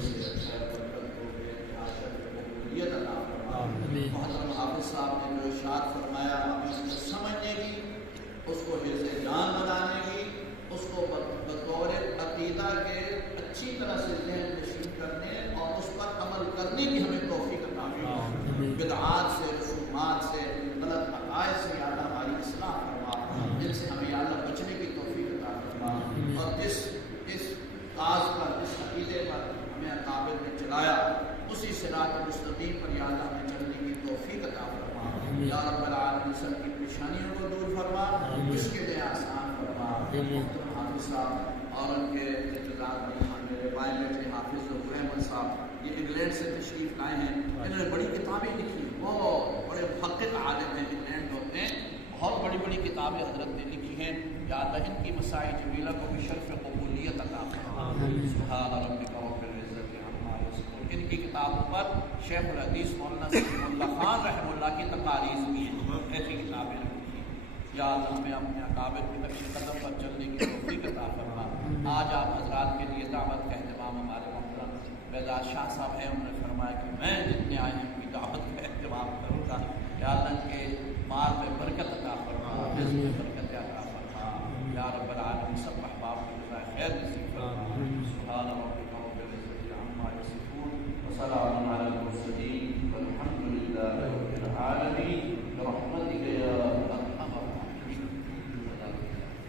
صاحب نے جو ارشاد فرمایا ہمیں اس کو سمجھنے کی، اس کو حفظ جان بنانے کی، اس کو بطور عقیدہ کے اچھی طرح سے ذہن نشین کرنے اور اس پر عمل کرنے کی ہمیں توفیق عطا فرما۔ بدعات سے، رسومات سے، غلط عقائد سے یا اللہ ہماری اصلاح فرما، جن سے ہمیں یا اللہ بچنے کی توفیق عطا فرما، اور جس کاز پر، جس عقیدے پر ہمیں اکابر نے چلایا اسی صراط مستقیم پر یا اللہ ہمیں چلنے کی توفیق عطا فرما۔ یا رب العالمین سب کی پریشانیوں کو دور فرما، اس کے لیے آسان فرما۔ محترم حافظ صاحب اور ان کے انتظار میں میرے بھائی بیٹے حافظ ظفر احمد صاحب، یہ انگلینڈ سے تشریف لائے ہیں، انہوں نے بڑی کتابیں لکھی، بہت بڑے محقق عالم ہیں، انگلینڈ ہوتے ہیں، بہت بڑی بڑی کتابیں حضرت نے لکھی ہیں۔ یا اللہ ان کی مساعی جمیلہ کو بھی شرف قبولیت عطا فرما۔ سبحان ربک رب العزت عما یصفون۔ ان کی کتابوں پر شیخ الحدیث مولانا سلیم اللہ خان رحمہ اللہ کی تقاریض بھی ہیں، ایسی کتابیں لکھی ہیں۔ یا اللہ ہمیں اپنے اکابر کے نقش قدم پر چلنے کی توفیق عطا فرما۔ آج آپ حضرات کے لیے دعوت کا اہتمام ہمارے محترم بیدار شاہ صاحب ہیں، انہوں نے فرمایا کہ میں جتنے آئے ہیں ان کی دعوت کا اہتمام کروں گا۔ یا اللہ کے مال میں برکت عطا فرما، رزق میں برکت عطا فرما۔ یا رب العالمین سب